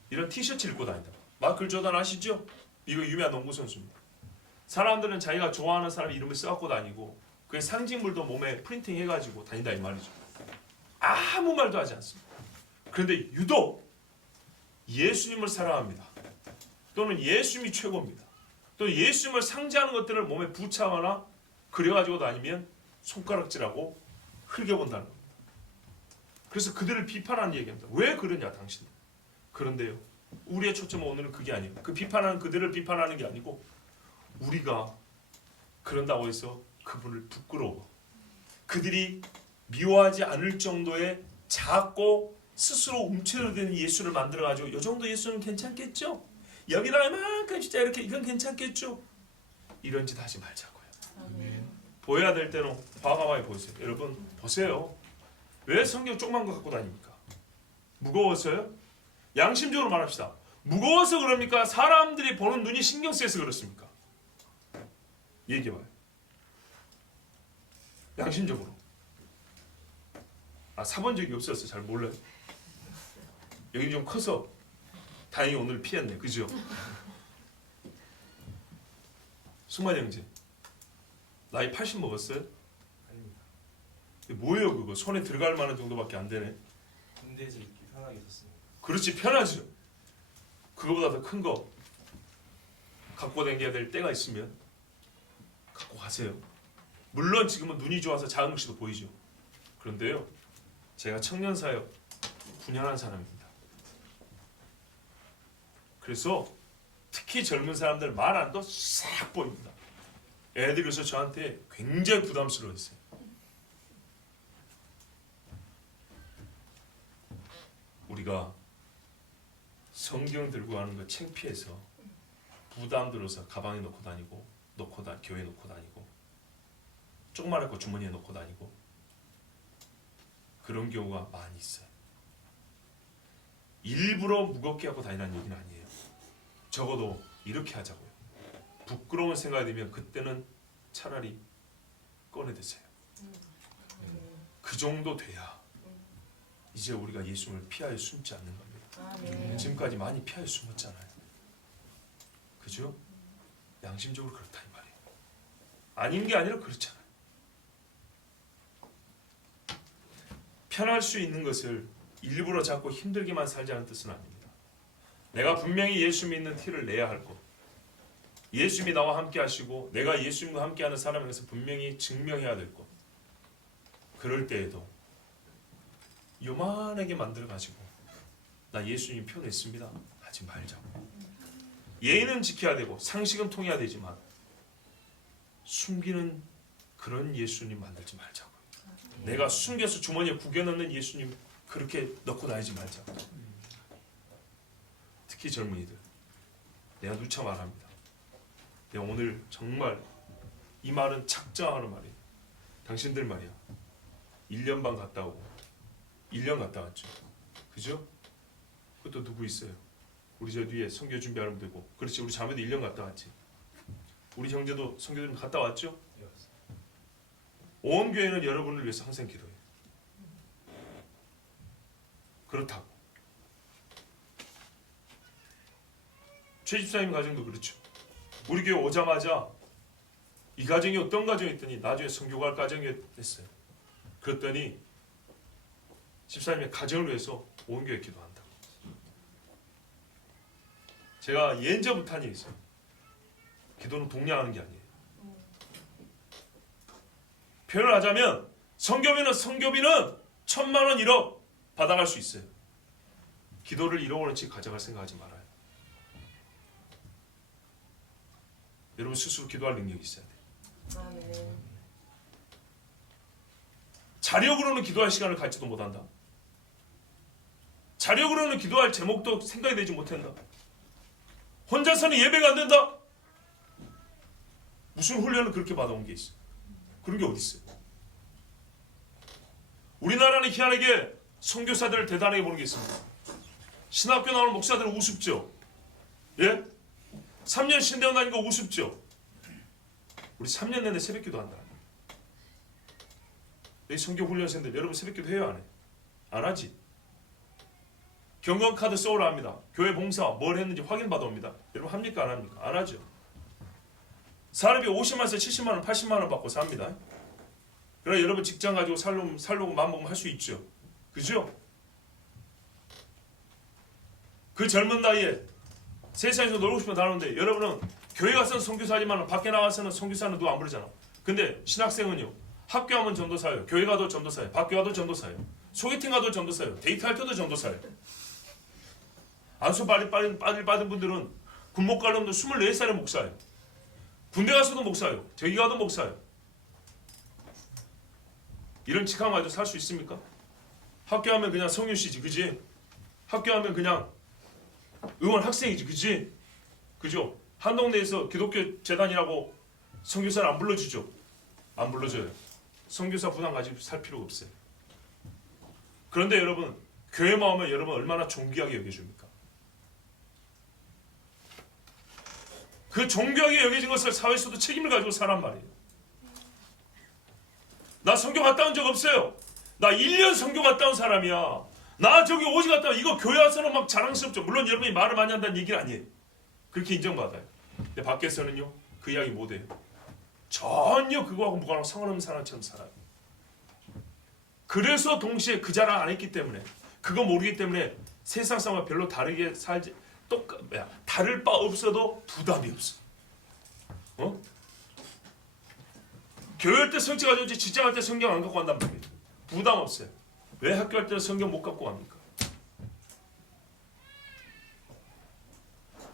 이런 티셔츠를 입고 다닌다. 마이클 조던 아시죠? 미국 유명한 농구 선수입니다. 사람들은 자기가 좋아하는 사람 이름을 써갖고 다니고 그의 상징물도 몸에 프린팅 해가지고 다닌다 이 말이죠. 아무 말도 하지 않습니다. 그런데 유독 예수님을 사랑합니다. 또는 예수님이 최고입니다. 또 예수님을 상징하는 것들을 몸에 부착하거나 그려가지고 다니면 손가락질하고 흘겨본다는 겁니다. 그래서 그들을 비판하는 얘기입니다. 왜 그러냐 당신. 그런데요, 우리의 초점은 오늘은 그게 아니에요. 그 비판하는 그들을 비판하는 게 아니고 우리가 그런다고 해서 그분을 부끄러워 그들이 미워하지 않을 정도의 작고 스스로 움츠러드는 예수를 만들어가지고 이 정도 예수는 괜찮겠죠? 여기다가 이만큼 진짜 이렇게 이건 괜찮겠죠? 이런 짓 하지 말자고요. 보여야 될 때는 과감하게 보세요. 여러분 보세요. 왜 성경 조그만 거 갖고 다닙니까? 무거워서요? 양심적으로 말합시다. 무거워서 그럽니까? 사람들이 보는 눈이 신경 쓰여서 그렇습니까? 얘기해봐요. 양심적으로. 사본 적이 없어서 잘 몰라요. 여기 좀 커서 다행히 오늘 피했네. 그죠? 승만 형제 나이 80 먹었어요? 아닙니다. 뭐예요 그거? 손에 들어갈 만한 정도밖에 안 되네. 군대에서 입기 편하게 썼습니다. 그렇지, 편하죠. 그거보다 더 큰 거 갖고 다녀야 될 때가 있으면 갖고 가세요. 물론 지금은 눈이 좋아서 작은 것도 보이죠. 그런데요, 제가 청년사역 9년 한 사람입니다. 그래서 특히 젊은 사람들 말 안 도 싹 보입니다. 애들이 그래서 저한테 굉장히 부담스러워했어요. 우리가 성경 들고 가는 거 창피해서 부담 들어서 가방에 넣고 다니고 교회에 놓고 다니고 조그마한 거 주머니에 넣고 다니고 그런 경우가 많이 있어요. 일부러 무겁게 하고 다니라는 얘기는 아니에요. 적어도 이렇게 하자고요. 부끄러운 생각이 들면 그때는 차라리 꺼내드세요. 그 정도 돼야 이제 우리가 예수님을 피하여 숨지 않는 겁니다. 지금까지 많이 피하여 숨었잖아요. 그죠? 양심적으로 그렇다 이 말이에요. 아닌 게 아니라 그렇잖아요. 편할 수 있는 것을 일부러 잡고 힘들게만 살자는 뜻은 아닙니다. 내가 분명히 예수 믿는 티를 내야 할 것, 예수님이 나와 함께 하시고 내가 예수님과 함께하는 사람에서 분명히 증명해야 될 것, 그럴 때에도 요만하게 만들어가지고 나 예수님 표냈습니다 하지 말자고. 예의는 지켜야 되고 상식은 통해야 되지만 숨기는 그런 예수님 만들지 말자고. 내가 숨겨서 주머니에 구겨넣는 예수님 그렇게 넣고 다니지 말자고. 특히 젊은이들, 내가 누차 말합니다. 내가 오늘 정말 이 말은 작정하는 말이에요. 당신들 말이야, 1년 반 갔다 오고 1년 갔다 왔죠. 그죠? 그것도 누구 있어요? 우리 저 뒤에 선교 준비하는 분도 있고. 그렇지, 우리 자매도 1년 갔다 왔지. 우리 형제도 선교 좀 갔다 왔죠? 온 교회는 여러분을 위해서 항상 기도해요. 그렇다고 최 집사님 가정도 그렇죠. 우리 교회 오자마자 이 가정이 어떤 가정이었더니 나중에 선교 갈 가정이 됐어요. 그랬더니 집사님의 가정을 위해서 온 교회 기도한다고. 제가 예전부터 한 얘기 있어요. 기도는 동량하는 게 아니에요. 표현을 하자면 선교비는 1,000만 원 1억 받아갈 수 있어요. 기도를 1억 원어치 가져갈 생각하지 말아요. 여러분 스스로 기도할 능력이 있어야 돼요. 자력으로는 기도할 시간을 갖지도 못한다. 자력으로는 기도할 제목도 생각이 되지 못한다. 혼자서는 예배가 안 된다. 무슨 훈련을 그렇게 받아온 게 있어요? 그런 게 어디 있어요? 우리나라는 희한하게 선교사들을 대단하게 보는 게 있습니다. 신학교 나오는 목사들은 우습죠. 예? 3년 신대원 다니는 거 우습죠. 우리 3년 내내 새벽기도 한다. 여기 선교훈련생들 여러분 새벽기도 해요 안 해? 안 하지. 경건카드 써오라 합니다. 교회 봉사 뭘 했는지 확인받아 옵니다. 여러분 합니까 안 합니까? 안 하죠. 사람이 50만원에서 70만원 80만원 받고 삽니다. 그래 여러분 직장 가지고 살려고 마음먹으면 할 수 있죠. 그죠? 그 젊은 나이에 세상에서 놀고 싶으면 다 하는데 여러분은 교회 가서는 선교사지만 밖에 나가서는 선교사는 누가 안 부르잖아. 근데 신학생은요. 학교 가면 전도사예요. 교회 가도 전도사예요. 밖에 가도 전도사예요. 소개팅 가도 전도사예요. 데이트할 때도 전도사예요. 안수 받은 분들은 군목 관련도 24살의 목사예요. 군대 가서도 목사예요. 저기 가도 목사예요. 이런 직함 가지고 살 수 있습니까? 학교 하면 그냥 성유씨지, 그지? 학교 하면 그냥 의원 학생이지, 그지? 그죠? 한 동네에서 기독교 재단이라고 선교사를 안 불러주죠? 안 불러줘요. 선교사 부담 가지고 살 필요가 없어요. 그런데 여러분, 교회 마음을 여러분 얼마나 존귀하게 여겨줍니까? 그 존귀하게 여겨진 것을 사회에서도 책임을 가지고 사란 말이에요. 나 선교 갔다 온 적 없어요. 나 1년 선교 갔다 온 사람이야. 나 저기 오지 갔다 온, 이거 교회 와서는 막 자랑스럽죠. 물론 여러분이 말을 많이 한다는 얘기는 아니에요. 그렇게 인정받아요. 근데 밖에서는요, 그 이야기 못해요. 전혀 그거하고 무관하고 상관없는 사람처럼 살아요. 그래서 동시에 그 자랑 안 했기 때문에, 그거 모르기 때문에 세상 사람과 별로 다르게 살지, 다를 바 없어도 부담이 없어. 어? 교회 때 성취 가지고 직장 할 때 성경 안 갖고 간단 말이에요. 부담 없어요. 왜 학교 할 때는 성경 못 갖고 갑니까?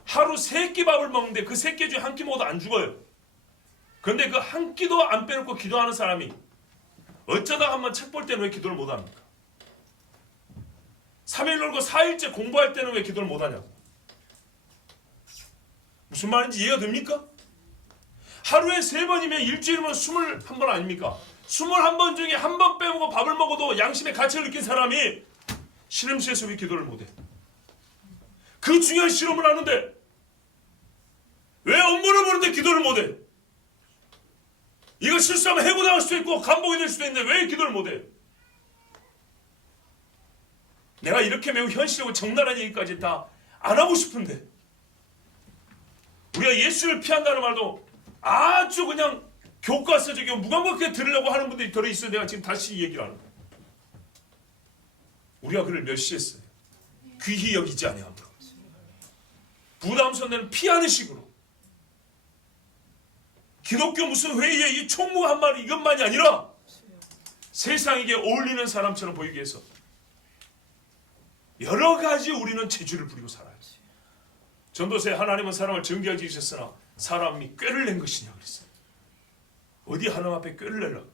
하루 3끼 밥을 먹는데 그 3끼 중에 한 끼 먹어도 안 죽어요. 그런데 그 한 끼도 안 빼놓고 기도하는 사람이 어쩌다 한번 책 볼 때는 왜 기도를 못 합니까? 3일 놀고 4일째 공부할 때는 왜 기도를 못 하냐고. 무슨 말인지 이해가 됩니까? 하루에 3번이면 일주일이면 21번 아닙니까? 21번 중에 한 번 빼먹고 밥을 먹어도 양심의 가치를 느낀 사람이 신음시에서 왜 기도를 못해? 그 중요한 실험을 하는데 왜 업무를 보는데 기도를 못해? 이거 실수하면 해고당할 수도 있고 감봉이 될 수도 있는데 왜 기도를 못해? 내가 이렇게 매우 현실하고 적나라한 얘기까지 다 안 하고 싶은데 우리가 예수를 피한다는 말도 아주 그냥 교과서적이고 무감각하게 들으려고 하는 분들이 들어있어요. 내가 지금 다시 얘기를 하는 거예요. 우리가 그를 멸시했어요. 귀히 여기지 아니함으로. 부담스러운 피하는 식으로. 기독교 무슨 회의에 이 총무 한 마리 이것만이 아니라 세상에게 어울리는 사람처럼 보이기 위해서 여러 가지 우리는 재주를 부리고 살아요. 전도서에 하나님은 사람을 정결하게 지으셨으나 사람이 꾀를 낸 것이냐 그랬어요. 어디 하나님 앞에 꾀를 내려고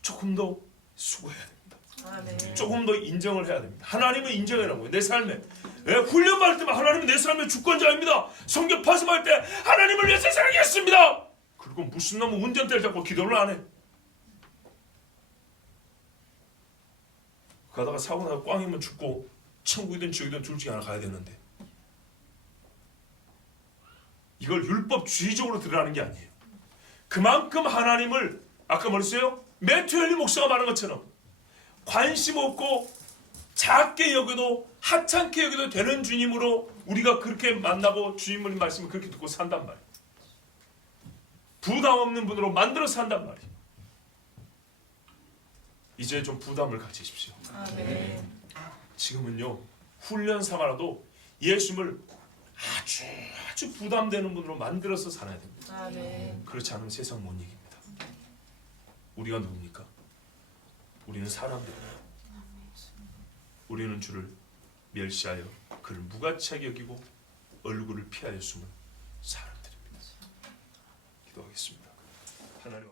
조금 더 수고해야 됩니다. 아멘. 조금 더 인정을 해야 됩니다. 하나님은 인정해라고요. 내 삶에 훈련 받을 때만 하나님은 내 삶의 주권자입니다. 성경 파송할 때 하나님을 위해서 살겠습니다. 그리고 무슨 놈은 운전대를 잡고 기도를 안 해. 가다가 사고 나서 꽝이면 죽고 천국이든 지옥이든 둘 중에 하나 가야 되는데 이걸 율법주의적으로 들으라는 게 아니에요. 그만큼 하나님을 아까 뭐랬어요? 매튜 헨리 목사가 말한 것처럼 관심 없고 작게 여겨도 하찮게 여겨도 되는 주님으로 우리가 그렇게 만나고 주님의 말씀을 그렇게 듣고 산단 말이에요. 부담 없는 분으로 만들어 산단 말이에요. 이제 좀 부담을 가지십시오. 아멘. 지금은요 훈련 삼아라도 예수님을 아주 부담되는 분으로 만들어서 살아야 됩니다. 아멘. 그렇지 않으면 세상 못 이깁니다. 우리가 누굽니까? 우리는 사람들입니다. 우리는 주를 멸시하여 그를 무가치하게 여기고 얼굴을 피하여 숨은 사람들입니다. 기도하겠습니다. 하나님